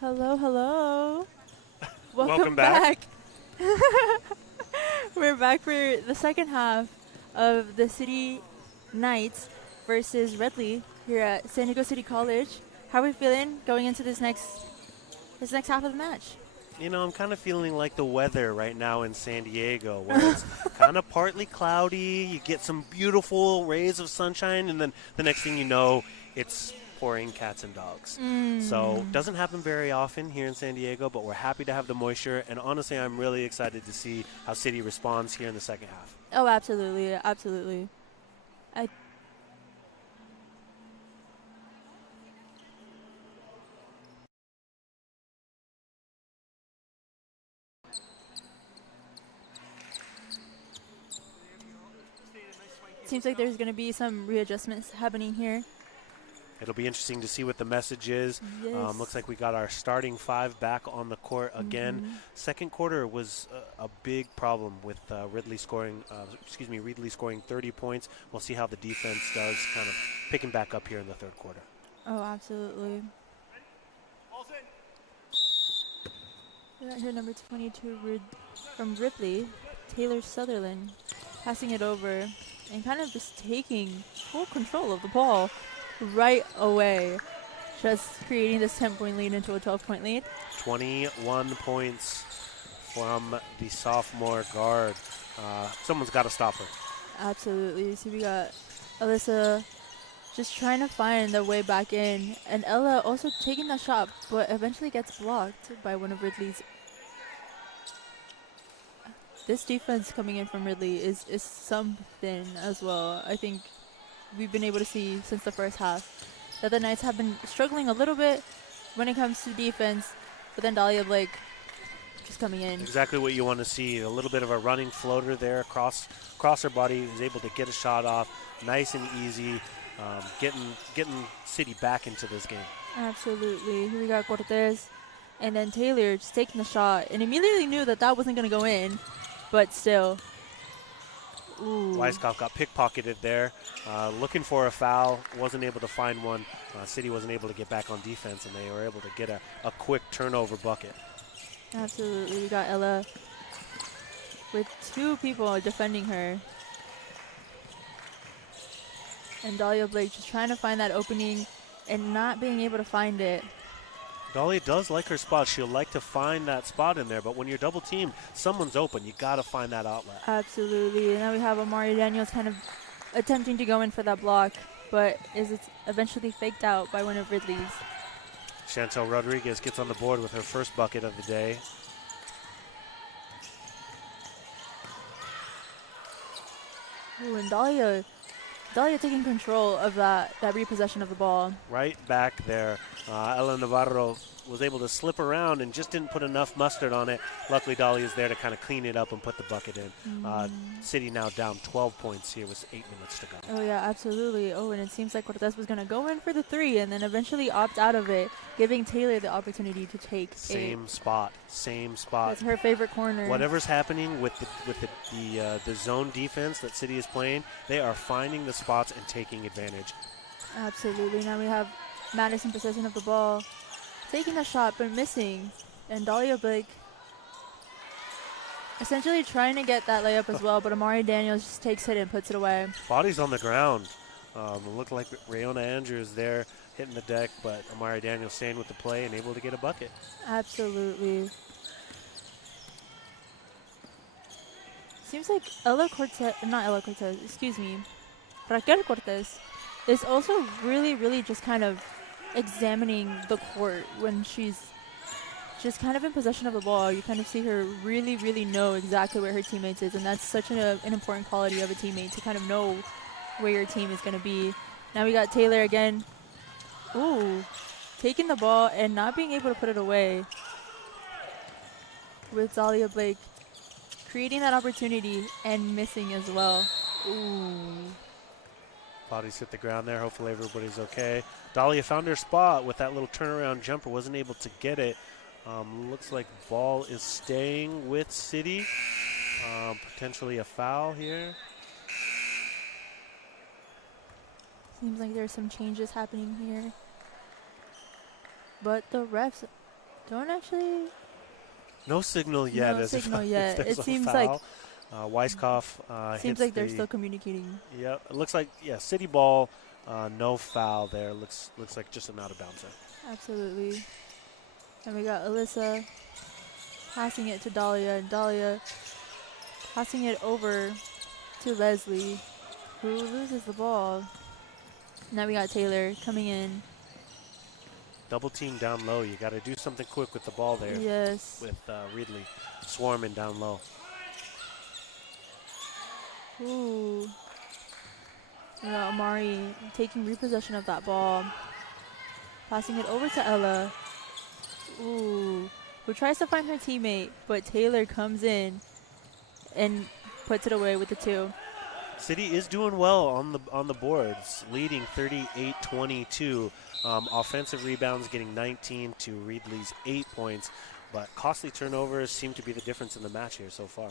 Hello, hello. Welcome back. We're back for the second half of the City Knights versus Reedley here at San Diego City College. How are we feeling going into this next half of the match? You know, I'm kind of feeling like the weather right now in San Diego, where it's kind of partly cloudy. You get some beautiful rays of sunshine, and then the next thing you know, it's pouring cats and dogs. So doesn't happen very often here in San Diego, but we're happy to have the moisture. And honestly, I'm really excited to see how City responds here in the second half. Oh, absolutely, absolutely. Seems like there's going to be some readjustments happening here. It'll be interesting to see what the message is. Yes. Looks like we got our starting five back on the court again. Second quarter was a big problem with Reedley scoring 30 points. We'll see how the defense does, kind of picking back up here in the third quarter. Oh, absolutely. We got here number 22 from Ripley, Taylor Sutherland, passing it over and kind of just taking full control of the ball right away, just creating this 10-point lead into a 12-point lead. 21 points from the sophomore guard. Someone's got to stop her. Absolutely. So we got Alyssa just trying to find the way back in, and Ella also taking that shot, but eventually gets blocked by one of Ridley's. This defense coming in from Reedley is something as well. I think we've been able to see since the first half that the Knights have been struggling a little bit when it comes to defense, but then Dahlia Blake just coming in. Exactly what you want to see. A little bit of a running floater there across her body. Was able to get a shot off, nice and easy, getting City back into this game. Absolutely. Here we got Cortez, and then Taylor just taking the shot, and immediately knew that wasn't going to go in, but still. Ooh. Weiskopf got pickpocketed there, looking for a foul, wasn't able to find one. City wasn't able to get back on defense, and they were able to get a quick turnover bucket. Absolutely. We got Ella with two people defending her. And Dahlia Blake just trying to find that opening and not being able to find it. Dahlia does like her spot. She'll like to find that spot in there, but when you're double teamed, someone's open. You got to find that outlet. Absolutely. And now we have Mari Daniels kind of attempting to go in for that block, but is it eventually faked out by one of Ridley's. Chantel Rodriguez gets on the board with her first bucket of the day. Ooh, and Dahlia taking control of that repossession of the ball. Right back there. Ella Navarro was able to slip around and just didn't put enough mustard on it. Luckily, Dahlia's there to kind of clean it up and put the bucket in. City now down 12 points here with 8 minutes to go. Oh, yeah, absolutely. Oh, and it seems like Cortez was going to go in for the three and then eventually opt out of it, giving Taylor the opportunity to take Same spot. That's her favorite corner. Whatever's happening with the zone defense that City is playing, they are finding the spots and taking advantage. Absolutely. Now we have Madison possession of the ball, taking a shot but missing, and Dahlia Blake essentially trying to get that layup as well, but Amari Daniels just takes it and puts it away. Body's on the ground. It looked like Rayona Andrews there hitting the deck, but Amari Daniels staying with the play and able to get a bucket. Absolutely. Seems like Raquel Cortez is also really just kind of examining the court when she's just kind of in possession of the ball. You kind of see her really know exactly where her teammates is, and that's such an important quality of a teammate, to kind of know where your team is going to be. Now we got Taylor again. Ooh, taking the ball and not being able to put it away, with Dahlia Blake creating that opportunity and missing as well. Ooh. Bodies hit the ground there. Hopefully everybody's okay. Dahlia found her spot with that little turnaround jumper. Wasn't able to get it. Looks like ball is staying with City. Potentially a foul here. Seems like there's some changes happening here. But the refs don't actually. No signal yet. No as if- signal if yet. there's It a seems foul. like Weiskopf seems hits like they're the- still communicating. Yep, it looks like City ball, no foul there. Looks like just an out of bounds there. Absolutely. And we got Alyssa passing it to Dahlia, and Dahlia passing it over to Leslie, who loses the ball. Now we got Taylor coming in. Double team down low. You got to do something quick with the ball there. Yes. With Reedley swarming down low. Ooh. We got Mari taking repossession of that ball. Passing it over to Ella. Ooh. Who tries to find her teammate, but Taylor comes in and puts it away with the 2. City is doing well on the boards, leading 38-22. Offensive rebounds getting 19 to Reedley's 8 points, but costly turnovers seem to be the difference in the match here so far.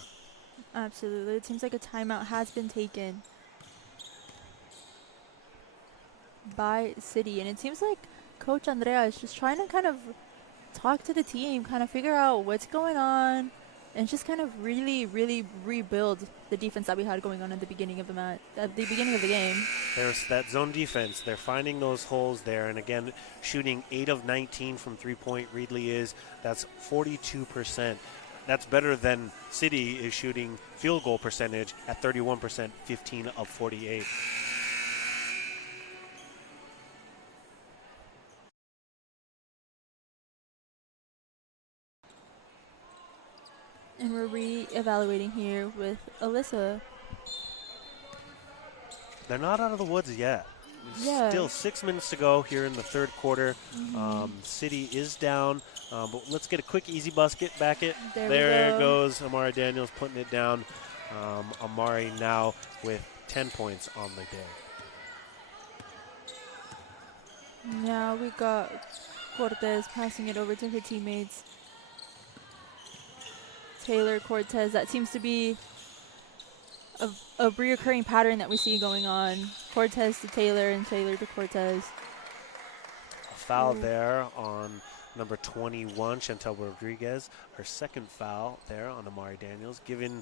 Absolutely. It seems like a timeout has been taken by City, and it seems like Coach Andrea is just trying to kind of talk to the team, kind of figure out what's going on, and just kind of really, really rebuild the defense that we had going on at the beginning of the match, at the beginning of the game. There's that zone defense. They're finding those holes there, and again, shooting 8 of 19 from three-point. Reedley is. That's 42%. That's better than City is shooting field goal percentage at 31%, 15 of 48. And we're re-evaluating here with Alyssa. They're not out of the woods yet. Yeah. Still 6 minutes to go here in the third quarter. City is down, but let's get a quick easy basket back it. There goes Amari Daniels putting it down. Amari now with 10 points on the day. Now we got Cortez passing it over to her teammates. Taylor, Cortez, that seems to be a reoccurring pattern that we see going on. Cortez to Taylor and Taylor to Cortez. A foul there on number 21, Chantel Rodriguez. Her second foul there on Amari Daniels, giving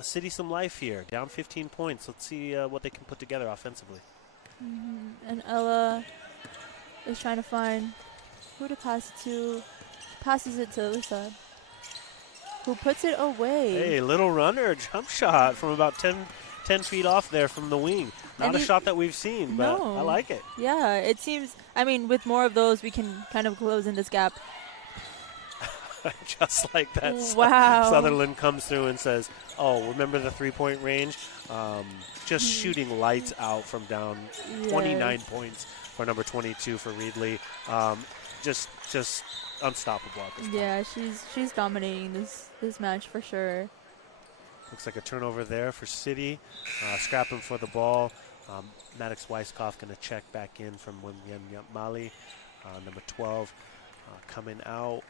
City some life here. Down 15 points. Let's see what they can put together offensively. And Ella is trying to find who to pass it to. Passes it to Alyssa, who puts it away. Hey, little runner, jump shot from about 10 feet off there from the wing. Not a shot that we've seen, but No. I like it. Yeah, it seems, I mean, with more of those, we can kind of close in this gap. Just like that. Wow. Sutherland comes through and says, oh, remember the three-point range? Just shooting lights out from down 29 points for number 22 for Reedley. Just unstoppable at this point. Yeah, she's dominating this match for sure. Looks like a turnover there for City. Scrapping for the ball. Maddox Weiskopf going to check back in from Wimyam Mali. Number 12 coming out.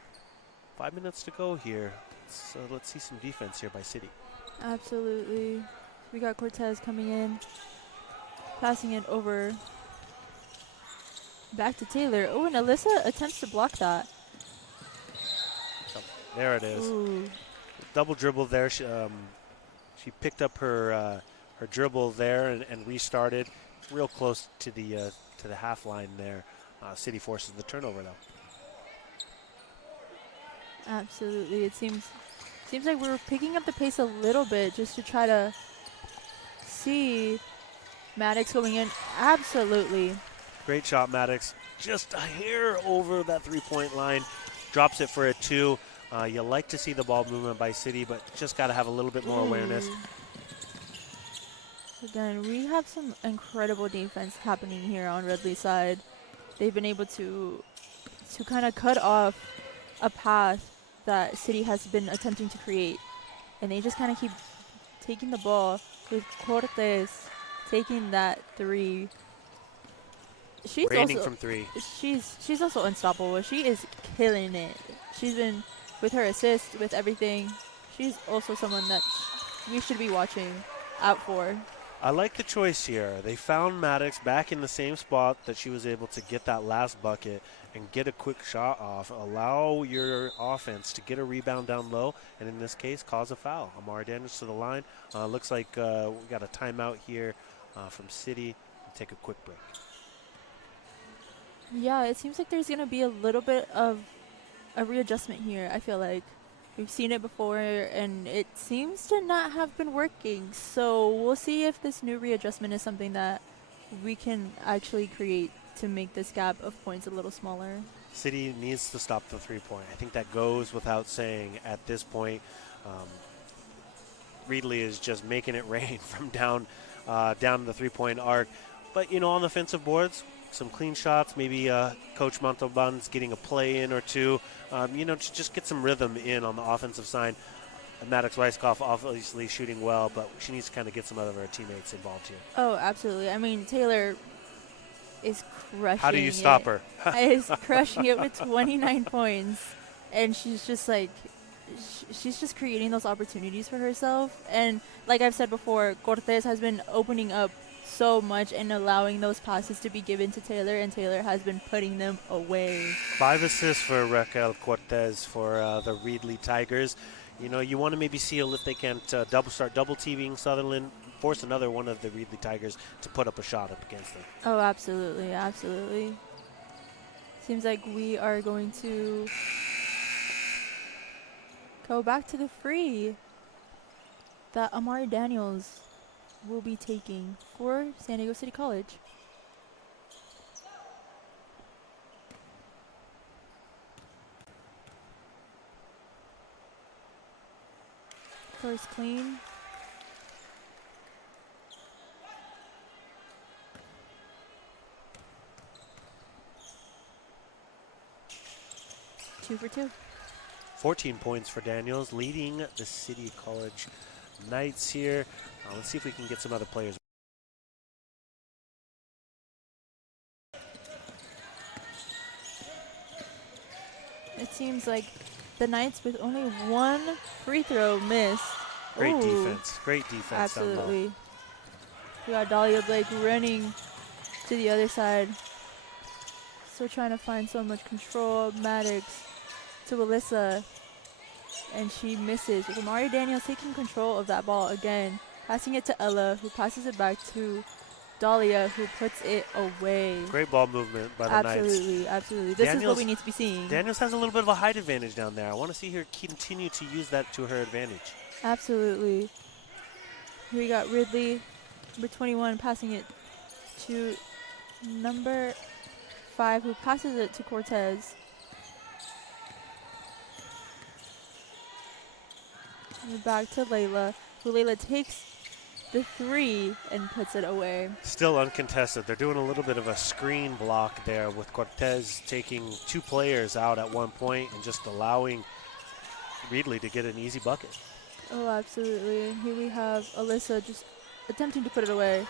5 minutes to go here. So let's see some defense here by City. Absolutely. We got Cortez coming in, passing it over back to Taylor. Oh, and Alyssa attempts to block that. There it is. Ooh. Double dribble there. She picked up her dribble there and restarted. Real close to the half line there. City forces the turnover though. Absolutely. It seems like we're picking up the pace a little bit just to try to see Maddox going in. Absolutely. Great shot, Maddox. Just a hair over that three-point line. Drops it for a 2. You like to see the ball movement by City, but just got to have a little bit more awareness. Again, we have some incredible defense happening here on Reedley's side. They've been able to kind of cut off a path that City has been attempting to create. And they just kind of keep taking the ball with Cortez taking that 3. She's Raining also from 3. She's also unstoppable. She is killing it. She's been with her assist, with everything. She's also someone that we should be watching out for. I like the choice here. They found Maddox back in the same spot that she was able to get that last bucket and get a quick shot off. Allow your offense to get a rebound down low, and in this case, cause a foul. Mari Daniels to the line. Looks like we got a timeout here from City. We'll take a quick break. Yeah, it seems like there's going to be a little bit of a readjustment here, I feel like. We've seen it before, and it seems to not have been working. So we'll see if this new readjustment is something that we can actually create to make this gap of points a little smaller. City needs to stop the three-point. I think that goes without saying at this point. Reedley is just making it rain from down the three-point arc. But, on the offensive boards, some clean shots, maybe Coach Montalban's getting a play in or two, to just get some rhythm in on the offensive side. Maddox Weisskopf obviously shooting well, but she needs to kind of get some other of her teammates involved here. Oh, absolutely. I mean, Taylor is crushing it. How do you stop her? Is crushing it with 29 points, and she's just like, she's just creating those opportunities for herself. And like I've said before, Cortez has been opening up so much and allowing those passes to be given to Taylor, and Taylor has been putting them away. 5 assists for Raquel Cortez for the Reedley Tigers. You want to maybe see if they can't start double teaming Sutherland, force another one of the Reedley Tigers to put up a shot up against them. Oh, absolutely, absolutely. Seems like we are going to go back to the free that Mari Daniels will be taking for San Diego City College. First clean. Two for two. 14 points for Daniels, leading the City College Knights here. Let's see if we can get some other players. It seems like the Knights with only one free throw missed. Great defense. Great defense. Absolutely. We got Dahlia Blake running to the other side. Still trying to find so much control. Maddox to Alyssa. And she misses. With Mari Daniels taking control of that ball again. Passing it to Ella, who passes it back to Dahlia, who puts it away. Great ball movement by the Knights. Absolutely, absolutely. This is what we need to be seeing. Daniels has a little bit of a height advantage down there. I want to see her continue to use that to her advantage. Absolutely. We got Reedley, number 21, passing it to number 5, who passes it to Cortez. And back to Layla, who Layla takes the 3 and puts it away. Still uncontested. They're doing a little bit of a screen block there with Cortez taking 2 players out at one point and just allowing Reedley to get an easy bucket. Oh, absolutely. And here we have Alyssa just attempting to put it away.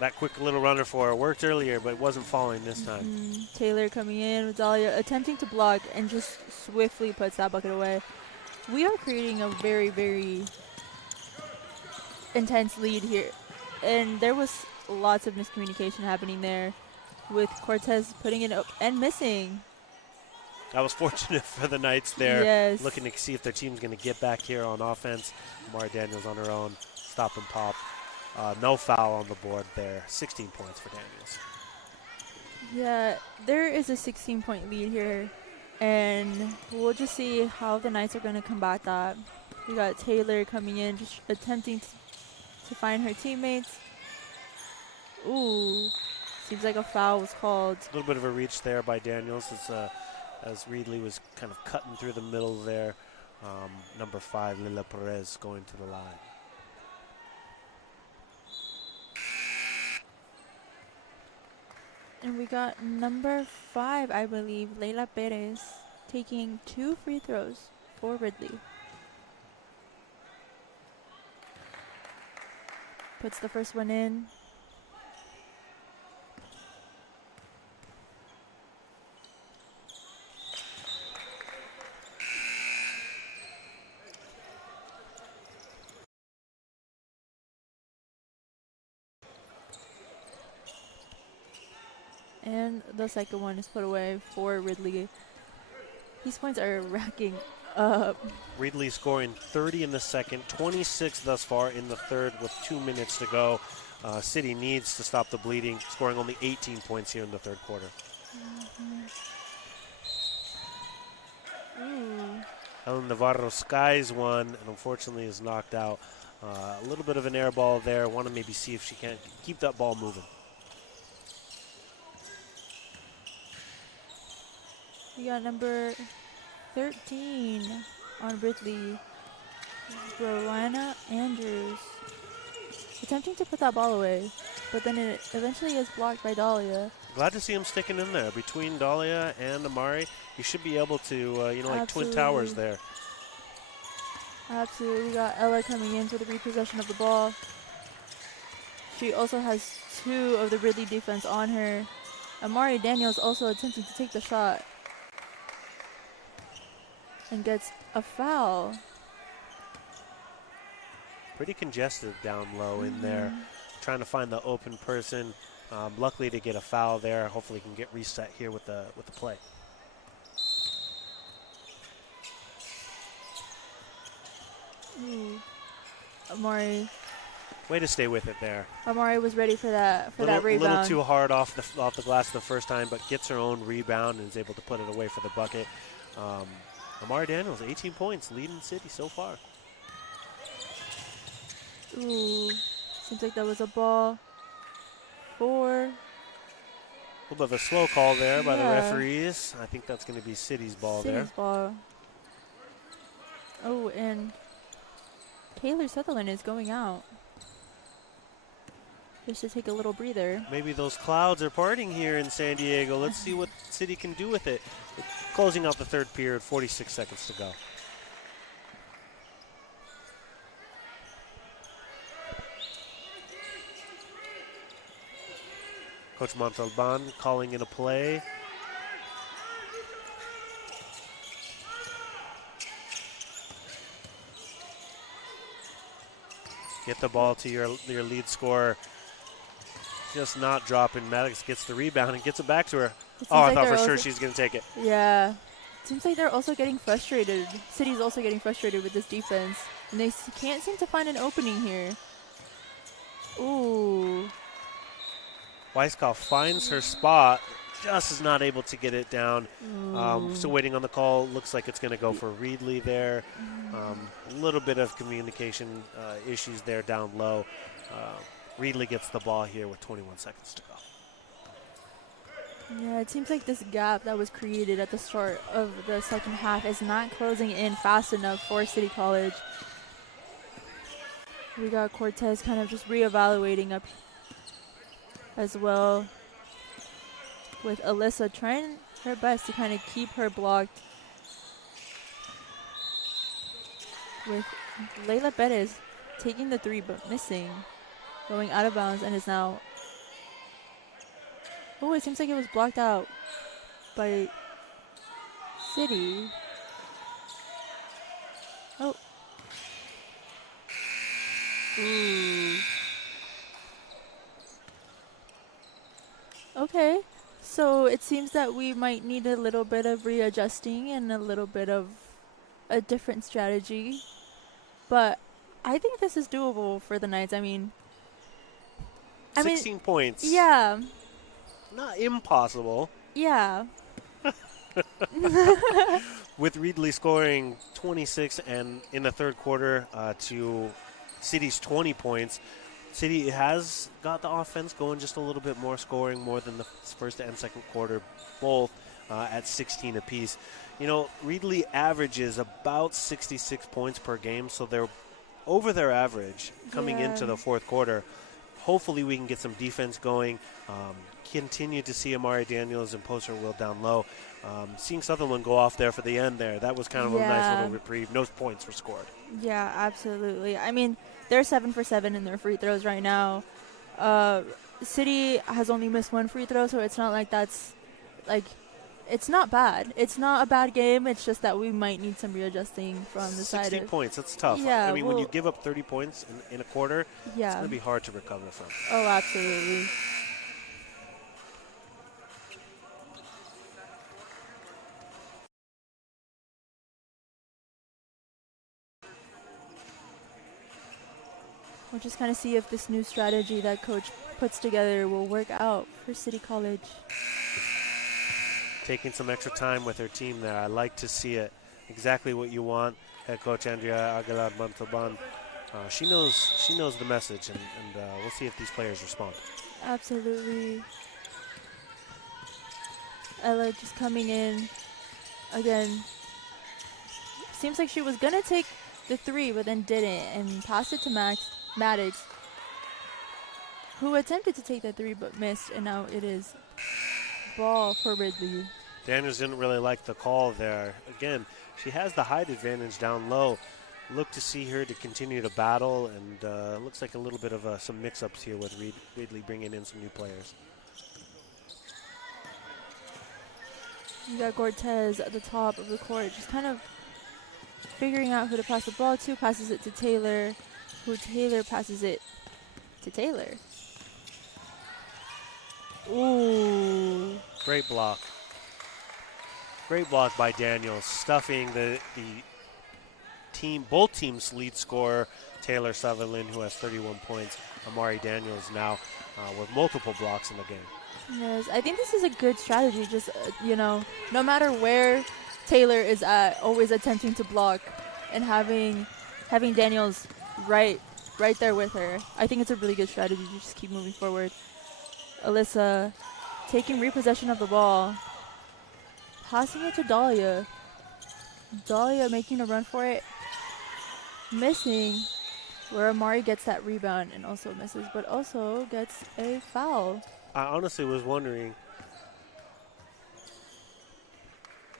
That quick little runner for her worked earlier, but it wasn't falling this time. Taylor coming in with Dahlia, attempting to block, and just swiftly puts that bucket away. We are creating a very, very intense lead here. And there was lots of miscommunication happening there with Cortez putting it up and missing. I was fortunate for the Knights there. Yes. Looking to see if their team's going to get back here on offense. Mari Daniels on her own. Stop and pop. No foul on the board there. 16 points for Daniels. Yeah, there is a 16-point lead here. And we'll just see how the Knights are going to combat that. We got Taylor coming in, just attempting to find her teammates. Ooh, seems like a foul was called. A little bit of a reach there by Daniels as Reedley was kind of cutting through the middle there. Number 5, Lila Perez, going to the line. And we got number 5, I believe, Leila Perez, taking 2 free throws for Reedley. Puts the first one in. And the second one is put away for Reedley. These points are racking up. Reedley scoring 30 in the second, 26 thus far in the third with 2 minutes to go. City needs to stop the bleeding, scoring only 18 points here in the third quarter. Helen Navarro skies one and unfortunately is knocked out. A little bit of an air ball there. Want to maybe see if she can't keep that ball moving. We got number 13 on Reedley, Rowana Andrews, attempting to put that ball away, but then it eventually is blocked by Dahlia. Glad to see him sticking in there. Between Dahlia and Amari, you should be able to, like Absolutely. Twin Towers there. Absolutely. We got Ella coming in for the repossession of the ball. She also has 2 of the Reedley defense on her. Amari Daniels also attempting to take the shot and gets a foul. Pretty congested down low in there, trying to find the open person. Luckily to get a foul there. Hopefully can get reset here with the play. Amari. Way to stay with it there. Amari was ready for that rebound. A little too hard off the glass the first time, but gets her own rebound and is able to put it away for the bucket. Amari Daniels, 18 points, leading City so far. Ooh, seems like that was a ball for. A little bit of a slow call there by the referees. I think that's going to be City's ball there. City's ball. Oh, and Taylor Sutherland is going out. Just to take a little breather. Maybe those clouds are parting here in San Diego. Let's see what City can do with it. Closing out the third period, 46 seconds to go. Coach Montalban calling in a play. Get the ball to your lead scorer. Just not dropping. Maddox gets the rebound and gets it back to her. Oh, I thought for sure she's going to take it. Yeah. Seems like they're also getting frustrated. City's also getting frustrated with this defense. And they can't seem to find an opening here. Ooh. Weiskopf finds her spot. Just is not able to get it down. Still waiting on the call. Looks like it's going to go for Reedley there. A little bit of communication issues there down low. Reedley gets the ball here with 21 seconds to go. Yeah, it seems like this gap that was created at the start of the second half is not closing in fast enough for City College. We got Cortez kind of just reevaluating up as well, with Alyssa trying her best to kind of keep her blocked. With Layla Perez taking the 3 but missing, going out of bounds and is now. Oh, it seems like it was blocked out by City. Oh. Ooh. Okay. So it seems that we might need a little bit of readjusting and a little bit of a different strategy. But I think this is doable for the Knights. I mean, 16 points. Yeah. Not impossible. Yeah. With Reedley scoring 26 and in the third quarter to City's 20 points. City has got the offense going just a little bit more, scoring more than the first and second quarter, both at 16 apiece. You know, Reedley averages about 66 points per game, so they're over their average coming into the fourth quarter. Hopefully we can get some defense going, continue to see Amari Daniels and post her will down low. Seeing Sutherland go off there for the end there, that was kind of a nice little reprieve. No points were scored. Yeah, absolutely. I mean, they're 7 for 7 in their free throws right now. City has only missed 1 free throw, so it's not like that's like, it's not bad. It's not a bad game. It's just that we might need some readjusting from the side. 60 points, that's tough. Yeah, I mean, when you give up 30 points in a quarter, it's going to be hard to recover from. Oh, absolutely. We'll just kind of see if this new strategy that coach puts together will work out for City College. Taking some extra time with her team there. I like to see it. Exactly what you want. Head coach Andrea Aguilar Montalban. She knows the message, and we'll see if these players respond. Absolutely. Ella just coming in again. Seems like she was gonna take the 3, but then didn't, and passed it to Maddox, who attempted to take that 3 but missed, and now it is ball for Reedley. Daniels didn't really like the call there. Again, she has the height advantage down low. Look to see her to continue to battle, and looks like a little bit of some mix-ups here with Reedley bringing in some new players. You got Cortez at the top of the court, just kind of figuring out who to pass the ball to. Passes it to Taylor, who Taylor passes it to Taylor. Ooh. Great block. Great block by Daniels, stuffing the both teams' lead scorer, Taylor Sutherland, who has 31 points. Mari Daniels now with multiple blocks in the game. Yes, I think this is a good strategy. Just, no matter where Taylor is at, always attempting to block and having Daniels right there with her. I think it's a really good strategy to just keep moving forward. Alyssa taking repossession of the ball, passing it to Dahlia. Dahlia making a run for it, missing, where Amari gets that rebound and also misses, but also gets a foul. I honestly was wondering,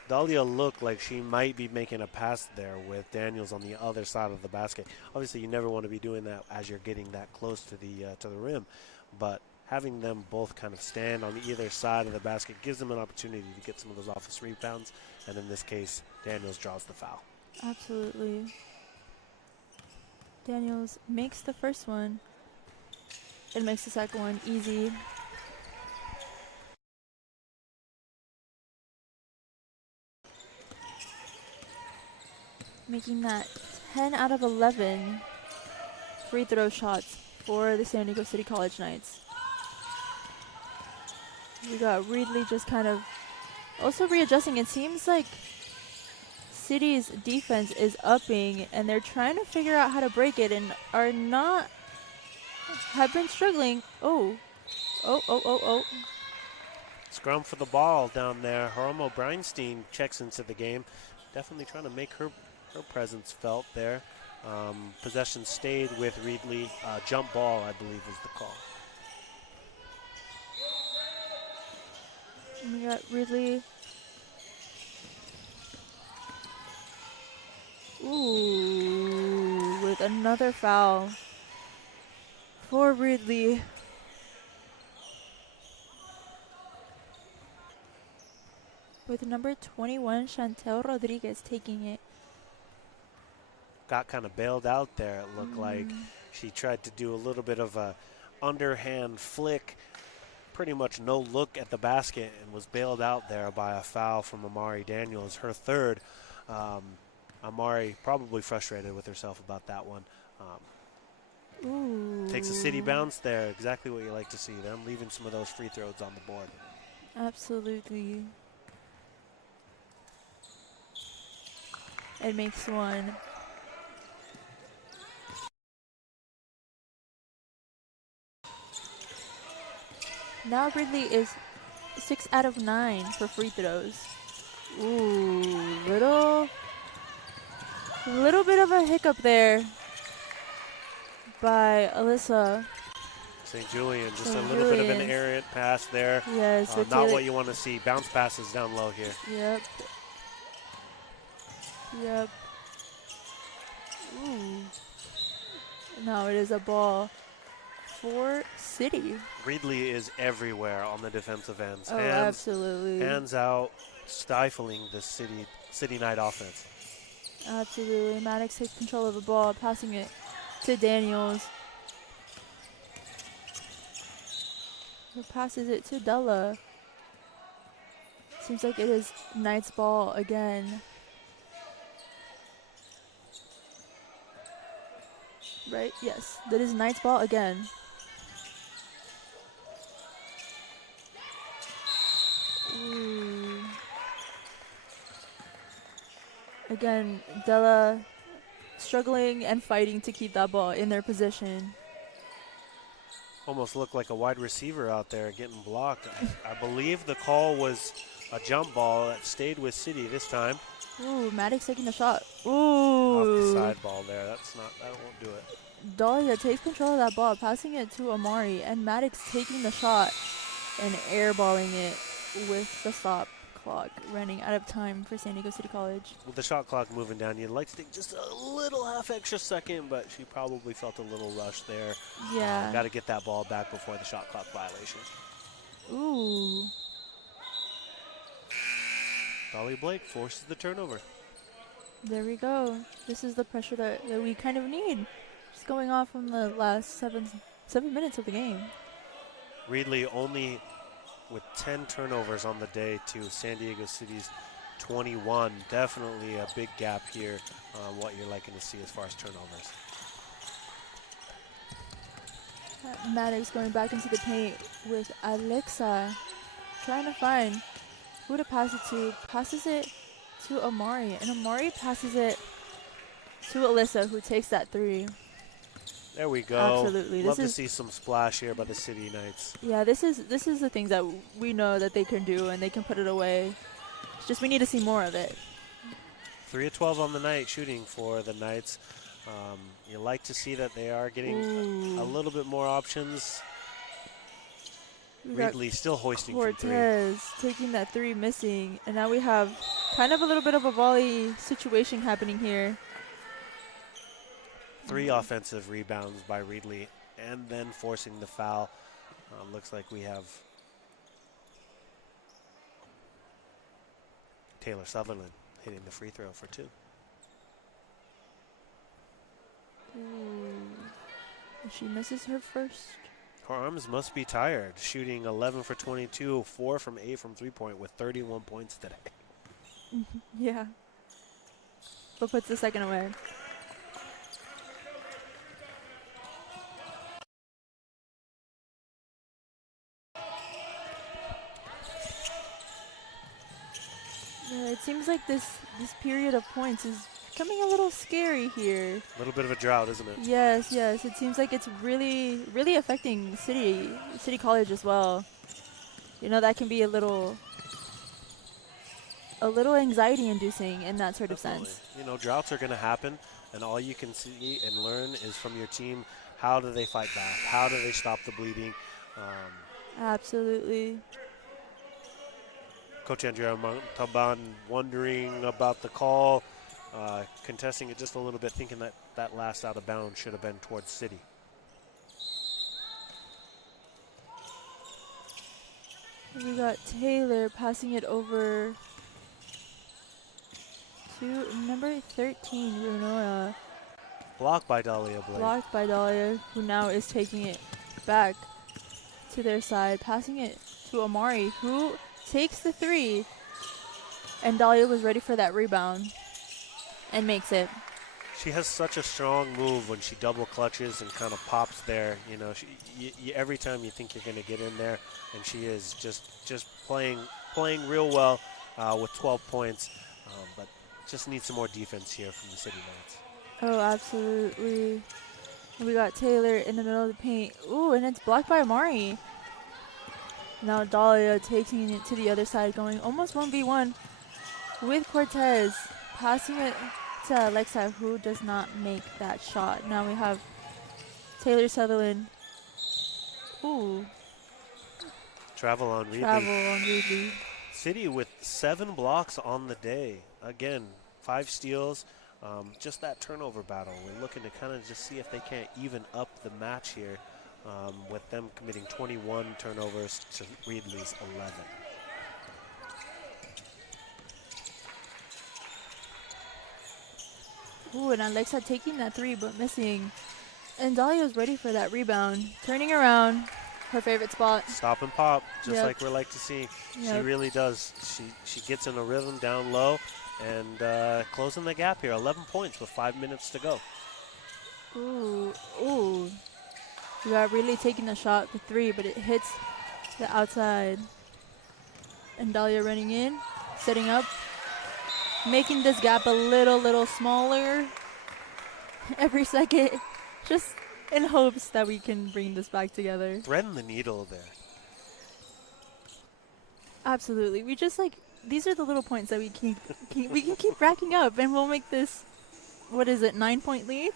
Dahlia looked like she might be making a pass there with Daniels on the other side of the basket. Obviously, you never want to be doing that as you're getting that close to the rim, but having them both kind of stand on either side of the basket gives them an opportunity to get some of those offensive rebounds, and in this case, Daniels draws the foul. Absolutely. Daniels makes the first one and makes the second one easy. Making that 10 out of 11 free throw shots for the San Diego City College Knights. We got Reedley just kind of also readjusting. It seems like City's defense is upping, and they're trying to figure out how to break it and have been struggling. Oh. Scrum for the ball down there. Hiromo Breinstein checks into the game. Definitely trying to make her presence felt there. Possession stayed with Reedley. Jump ball, I believe, was the call. We got Reedley. Ooh, with another foul for Reedley. With number 21, Chantel Rodriguez taking it. Got kind of bailed out there, it looked like. She tried to do a little bit of a underhand flick, pretty much no look at the basket, and was bailed out there by a foul from Amari Daniels, her third. Amari probably frustrated with herself about that one. Takes a City bounce there, exactly what you like to see. Them leaving some of those free throws on the board. Absolutely. It makes one. Now Reedley is 6 out of 9 for free throws. Ooh, little bit of a hiccup there by Alyssa. St. Julian, just a little bit of an errant pass there. Yes. Not what you want to see. Bounce passes down low here. Yep. Ooh. Now it is a ball for City. Reedley is everywhere on the defensive ends. Oh, absolutely. Hands out, stifling the City Knight offense. Absolutely. Maddox takes control of the ball, passing it to Daniels. Who passes it to Della. Seems like it is Knight's ball again. Right? Yes. That is Knight's ball again. Ooh. Again, Della struggling and fighting to keep that ball in their position. Almost looked like a wide receiver out there getting blocked. I believe the call was a jump ball that stayed with City this time. Ooh, Maddox taking a shot. Ooh. Off the side ball there. That won't do it. Dahlia takes control of that ball, passing it to Amari, and Maddox taking the shot and airballing it with the stop clock running out of time for San Diego City College. With the shot clock moving down, you'd like to think just a little half extra second, but she probably felt a little rush there. Yeah. Got to get that ball back before the shot clock violation. Ooh. Dahlia Blake forces the turnover. There we go. This is the pressure that we kind of need. Just going off from the last seven minutes of the game. Reedley only with 10 turnovers on the day to San Diego City's 21. Definitely a big gap here on what you're liking to see as far as turnovers. Maddox going back into the paint with Alexa, trying to find who to pass it to. Passes it to Amari, and Amari passes it to Alyssa, who takes that three. There we go. Absolutely. Love to see some splash here by the City Knights. Yeah, this is the things that we know that they can do, and they can put it away. It's just we need to see more of it. 3 of 12 on the night shooting for the Knights. You like to see that they are getting a little bit more options. Reedley still hoisting from three. Cortez taking that three, missing, and now we have kind of a little bit of a volley situation happening here. 3 offensive rebounds by Reedley, and then forcing the foul. Looks like we have Taylor Sutherland hitting the free throw for 2. And she misses her first. Her arms must be tired, shooting 11 for 22, 4 from 8 from three-point with 31 points today. Yeah. But puts the second away. It seems like this period of points is becoming a little scary here. A little bit of a drought, isn't it? Yes, yes. It seems like it's really, really affecting City College as well. You know, that can be a little anxiety-inducing in that sort of sense. You know, droughts are going to happen, and all you can see and learn is from your team, how do they fight back? How do they stop the bleeding? Absolutely. Coach Andrea Montalban wondering about the call, contesting it just a little bit, thinking that last out of bounds should have been towards City. We got Taylor passing it over to number 13, Runora. Blocked by Dahlia Blake. Blocked by Dahlia, who now is taking it back to their side, passing it to Amari, who takes the three, and Dahlia was ready for that rebound and makes it. She has such a strong move when she double clutches and kind of pops there. You know, every time you think you're going to get in there, and she is just playing real well with 12 points, but just needs some more defense here from the City Knights. Oh, absolutely. We got Taylor in the middle of the paint. Ooh, and it's blocked by Amari. Now Dahlia taking it to the other side, going almost 1v1 with Cortez, passing it to Alexa, who does not make that shot. Now we have Taylor Sutherland. Ooh. Travel on Reedley. City with 7 blocks on the day. Again, 5 steals. Just that turnover battle. We're looking to kind of just see if they can't even up the match here. With them committing 21 turnovers to Reedley's 11. Ooh, and Alexa taking that three but missing. And Dahlia's ready for that rebound. Turning around, her favorite spot. Stop and pop, just like we like to see. Yep. She really does. She gets in a rhythm down low and closing the gap here. 11 points with 5 minutes to go. Ooh, ooh. We got really taking the shot, the three, but it hits the outside. And Dahlia running in, setting up, making this gap a little smaller every second, just in hopes that we can bring this back together. Threading the needle there. Absolutely. We just these are the little points that we can keep racking up, and we'll make this, what is it, 9-point lead?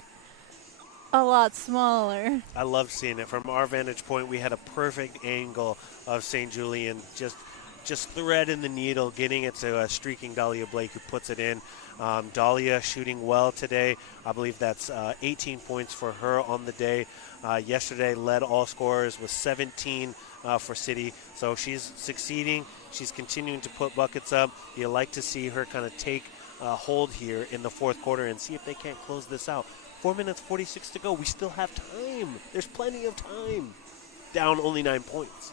A lot smaller. I love seeing it. From our vantage point, we had a perfect angle of St. Julian just threading the needle, getting it to streaking Dahlia Blake, who puts it in. Dahlia shooting well today. I believe that's 18 points for her on the day. Yesterday led all scorers with 17 for City. So she's succeeding. She's continuing to put buckets up. You like to see her kind of take hold here in the fourth quarter and see if they can't close this out. 4 minutes 46 to go. We still have time. There's plenty of time. Down only 9 points.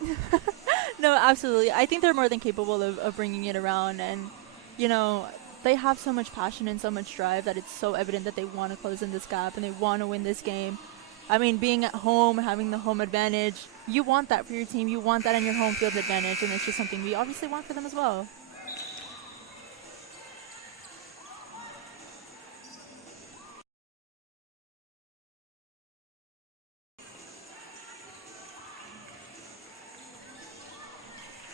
No, absolutely. I think they're more than capable of bringing it around. And, they have so much passion and so much drive that it's so evident that they want to close in this gap and they want to win this game. I mean, being at home, having the home advantage, you want that for your team. You want that in your home field advantage. And it's just something we obviously want for them as well.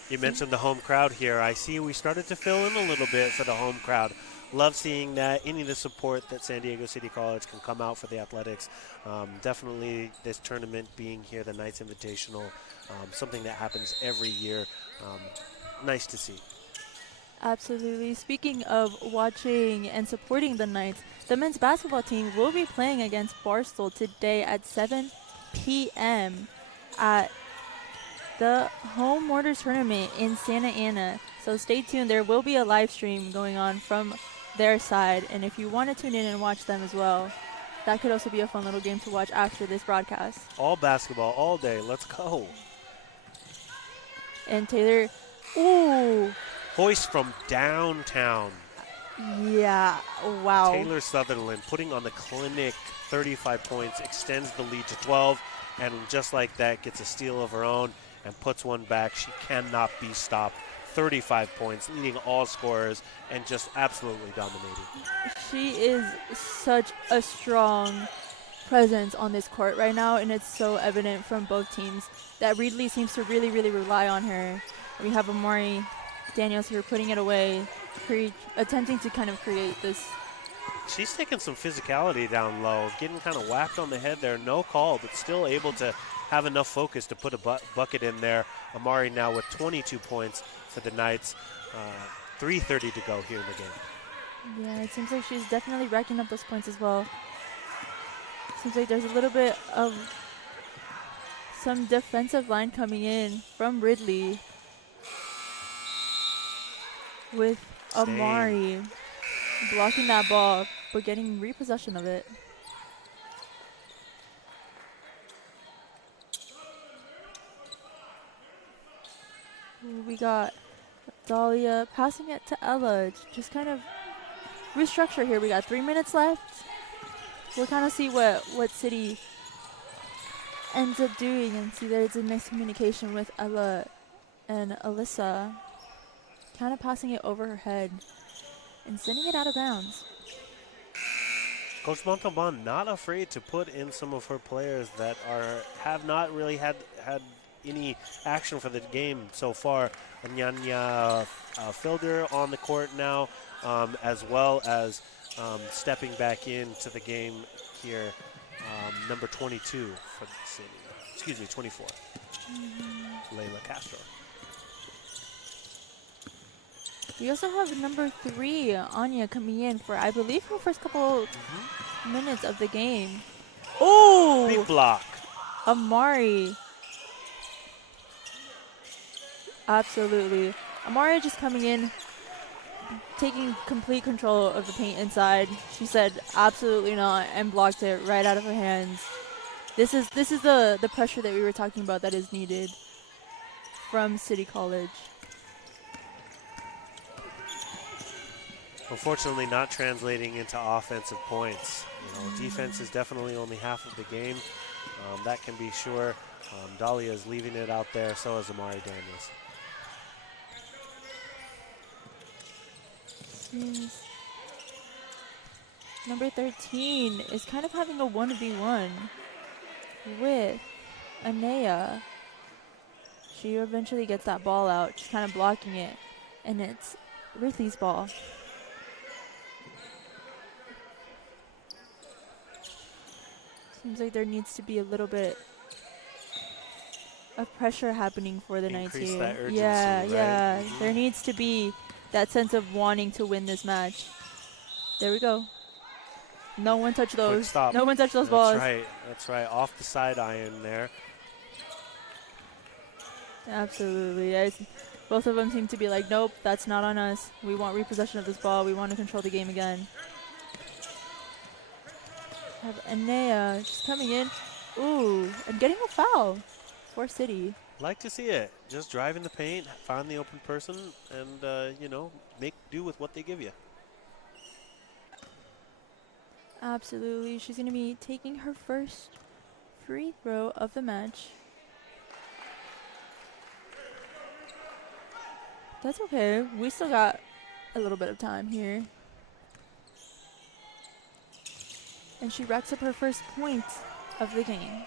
You mentioned the home crowd here. I see we started to fill in a little bit for the home crowd. Love seeing that. Any of the support that San Diego City College can come out for the athletics. Definitely this tournament being here, the Knights Invitational, something that happens every year. Nice to see. Absolutely. Speaking of watching and supporting the Knights, the men's basketball team will be playing against Barstool today at 7 p.m. at the Home Mortars Tournament in Santa Ana. So stay tuned. There will be a live stream going on from their side. And if you want to tune in and watch them as well, that could also be a fun little game to watch after this broadcast. All basketball, all day. Let's go. And Taylor, ooh. Hoist from downtown. Yeah, wow. Taylor Sutherland putting on the clinic 35 points, extends the lead to 12, and just like that gets a steal of her own and puts one back. She cannot be stopped. 35 points, leading all scorers, and just absolutely dominating. She is such a strong presence on this court right now, and it's so evident from both teams that Reedley seems to really rely on her. We have Mari Daniels here putting it away, attempting to kind of create this. She's taking some physicality down low, getting kind of whacked on the head there. No call, but still able to have enough focus to put a bucket in there. Amari now with 22 points for the Knights. 3:30 to go here in the game. Yeah, it seems like she's definitely racking up those points as well. Seems like there's a little bit of some defensive line coming in from Reedley with Amari blocking that ball but getting repossession of it. We got Dahlia passing it to Ella. Just kind of restructure here. We got 3 minutes left. We'll kind of see what City ends up doing and see there's a nice communication with Ella and Alyssa. Kind of passing it over her head and sending it out of bounds. Coach Montalban not afraid to put in some of her players that have not really had any action for the game so far. Anyanya Filder on the court now, as well as stepping back into the game here, number 22 for the City. Excuse me, 24. Layla Castro. We also have number 3, Anya, coming in for, I believe, her first couple minutes of the game. Oh! Big block. Amari. Absolutely. Amari just coming in, taking complete control of the paint inside. She said absolutely not and blocked it right out of her hands. This is the pressure that we were talking about that is needed from City College. Unfortunately, not translating into offensive points. Defense is definitely only half of the game. That can be sure. Dahlia is leaving it out there. So is Amari Daniels. Number 13 is kind of having a 1v1 with Anea. She eventually gets that ball out, just kind of blocking it, and it's Reedley's ball. Seems like there needs to be a little bit of pressure happening for the Knights here. That urgency, yeah, right? yeah. There needs to be that sense of wanting to win this match. There we go. No one touched those. No one touched those balls. That's right. That's right. Off the side iron there. Absolutely. Both of them seem to be like, nope, that's not on us. We want repossession of this ball. We want to control the game again. Have Anea just coming in. Ooh, and getting a foul for City. Like to see it. Just drive in the paint, find the open person, and, make do with what they give you. Absolutely. She's going to be taking her first free throw of the match. That's okay. We still got a little bit of time here. And she racks up her first point of the game.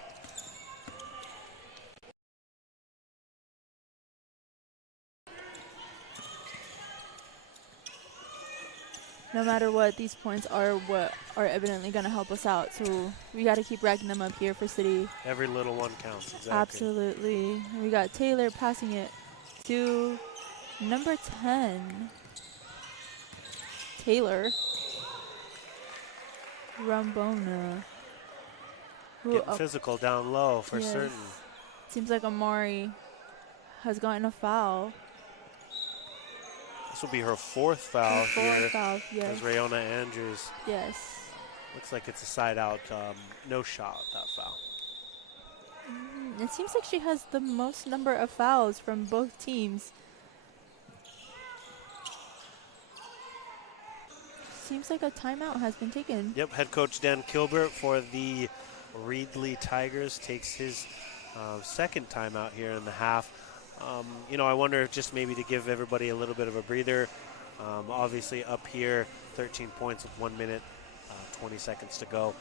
No matter what, these points are what are evidently going to help us out. So we got to keep racking them up here for City. Every little one counts, exactly. Absolutely. We got Taylor passing it to number 10. Taylor Rambona. Getting physical down low for certain. Seems like Amari has gotten a foul. This will be her fourth foul here. Yes. As Rayona Andrews. Yes. Looks like it's a side out, no shot, that foul. It seems like she has the most number of fouls from both teams. Seems like a timeout has been taken. Yep, head coach Dan Kilbert for the Reedley Tigers takes his second timeout here in the half. I wonder if just maybe to give everybody a little bit of a breather. Obviously up here, 13 points with 1 minute, 20 seconds to go.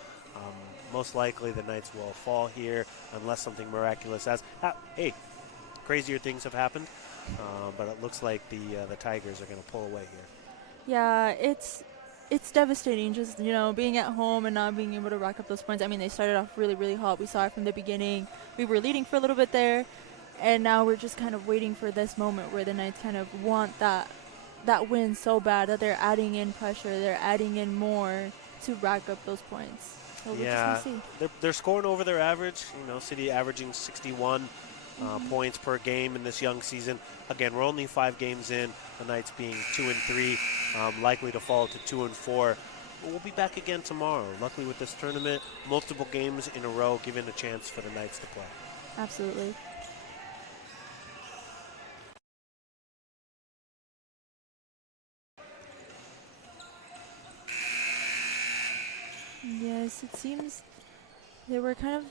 Most likely the Knights will fall here unless something miraculous has. Hey, crazier things have happened, but it looks like the Tigers are going to pull away here. Yeah, it's devastating just, being at home and not being able to rack up those points. I mean, they started off really, really hot. We saw it from the beginning. We were leading for a little bit there, and now we're just kind of waiting for this moment where the Knights kind of want that win so bad that they're adding in pressure. They're adding in more to rack up those points. So we're just gonna see. They're scoring over their average. City averaging 61 points per game in this young season. Again, we're only 5 games in. The Knights being 2-3, likely to fall to 2-4. But we'll be back again tomorrow. Luckily with this tournament, multiple games in a row, giving a chance for the Knights to play. Absolutely. Yes, it seems they were kind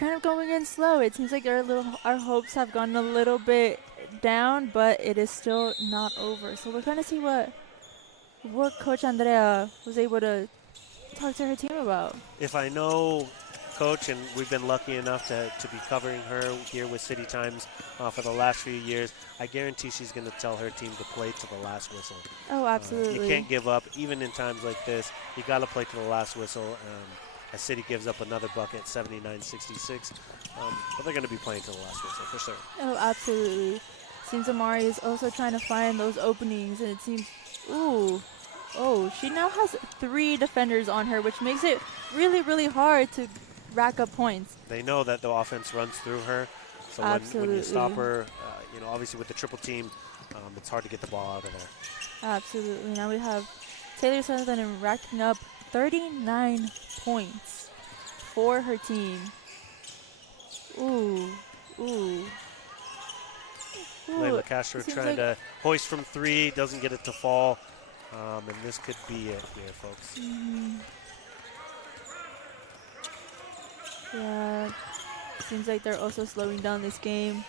of going in slow. It seems like our hopes have gone a little bit down, but it is still not over. So we're going to see what Coach Andrea was able to talk to her team about. If I know Coach, and we've been lucky enough to be covering her here with City Times for the last few years, I guarantee she's going to tell her team to play to the last whistle. Oh, absolutely. You can't give up. Even in times like this, you got to play to the last whistle. As City gives up another bucket, 79-66. But they're going to be playing to the last whistle for sure. Oh, absolutely. Seems Amari is also trying to find those openings, and it seems, she now has 3 defenders on her, which makes it really, really hard to rack up points. They know that the offense runs through her. So when you stop her, obviously with the triple team, it's hard to get the ball out of there. Absolutely. Now we have Taylor Sutherland racking up 39 points for her team. Layla Castro trying to hoist from 3, doesn't get it to fall. And this could be it here, folks. Yeah, seems like they're also slowing down this game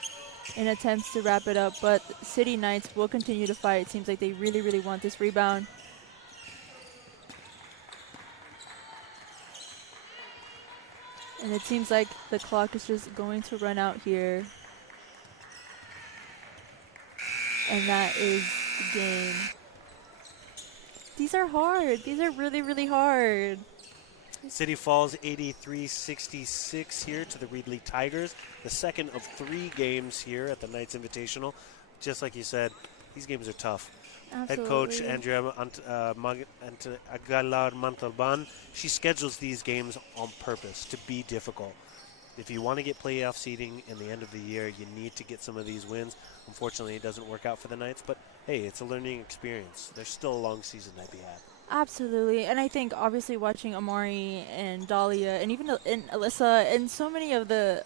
in attempts to wrap it up, but City Knights will continue to fight. It seems like they really, really want this rebound. And it seems like the clock is just going to run out here. And that is the game. These are hard. These are really, really hard. City falls 83-66 here to the Reedley Tigers. The second of 3 games here at the Knights Invitational. Just like you said, these games are tough. Absolutely. Head coach Andrea Agalar Montalban, she schedules these games on purpose to be difficult. If you want to get playoff seeding in the end of the year, you need to get some of these wins. Unfortunately, it doesn't work out for the Knights, but hey, it's a learning experience. There's still a long season to be had. Absolutely, and I think obviously watching Amari and Dahlia and even and Alyssa and so many of the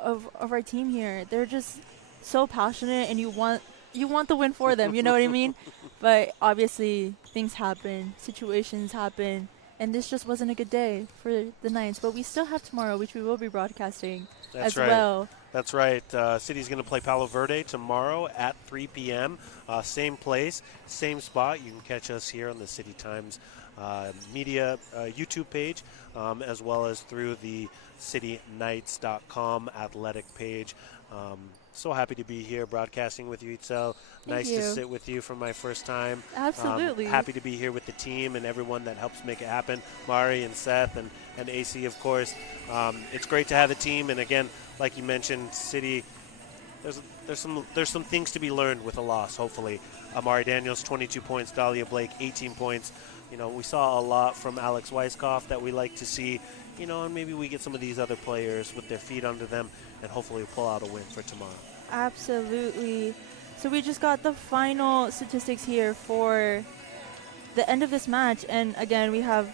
of our team here, they're just so passionate, and you want the win for them. You know what I mean? But obviously things happen, situations happen, and this just wasn't a good day for the Knights. But we still have tomorrow, which we will be broadcasting as well. That's right. City's going to play Palo Verde tomorrow at 3 p.m. Same place, same spot. You can catch us here on the City Times media YouTube page, as well as through the cityknights.com athletic page. So happy to be here broadcasting with you, Itzel. Nice to sit with you for my first time. Absolutely. Happy to be here with the team and everyone that helps make it happen. Mari and Seth and AC, of course. It's great to have the team. And again, like you mentioned, City, there's some things to be learned with a loss, hopefully. Amari Daniels, 22 points. Dahlia Blake, 18 points. You know, we saw a lot from Alex Weiskopf that we like to see. You know, and maybe we get some of these other players with their feet under them and hopefully pull out a win for tomorrow. Absolutely. So we just got the final statistics here for the end of this match. And again, we have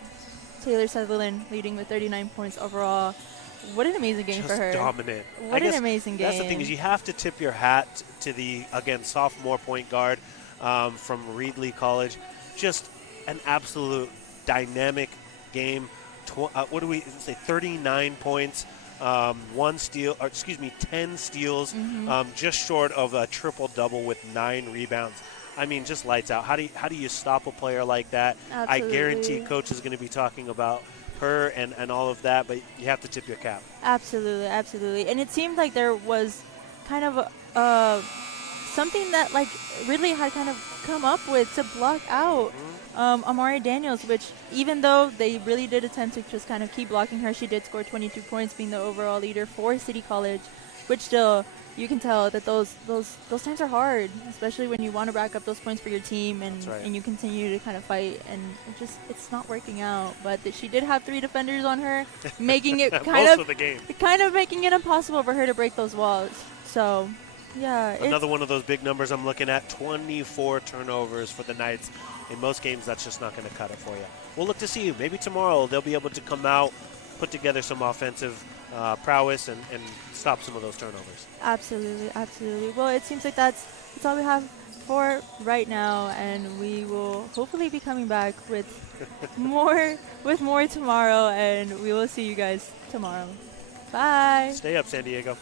Taylor Sutherland leading with 39 points overall. What an amazing game for her. Just dominant. What an amazing game. That's the thing, is you have to tip your hat to the, again, sophomore point guard from Reedley College. Just an absolute dynamic game. What do we say? 39 points, 10 steals, just short of a triple-double with 9 rebounds. I mean, just lights out. How do you stop a player like that? Absolutely. I guarantee Coach is going to be talking about her and all of that, but you have to tip your cap. Absolutely, absolutely. And it seemed like there was kind of something that like Ridley had kind of come up with to block out Amari Daniels, which even though they really did attempt to just kind of keep blocking her, she did score 22 points, being the overall leader for City College, which still you can tell that those times are hard, especially when you want to rack up those points for your team and you continue to kind of fight, and it's not working out. But she did have 3 defenders on her, making it kind of making it impossible for her to break those walls. So yeah, another one of those big numbers I'm looking at, 24 turnovers for the Knights. In most games, that's just not going to cut it for you. We'll look to see. Maybe tomorrow they'll be able to come out, put together some offensive prowess and stop some of those turnovers. Absolutely, absolutely. Well, it seems like that's all we have for right now, and we will hopefully be coming back with more tomorrow, and we will see you guys tomorrow. Bye. Stay up, San Diego.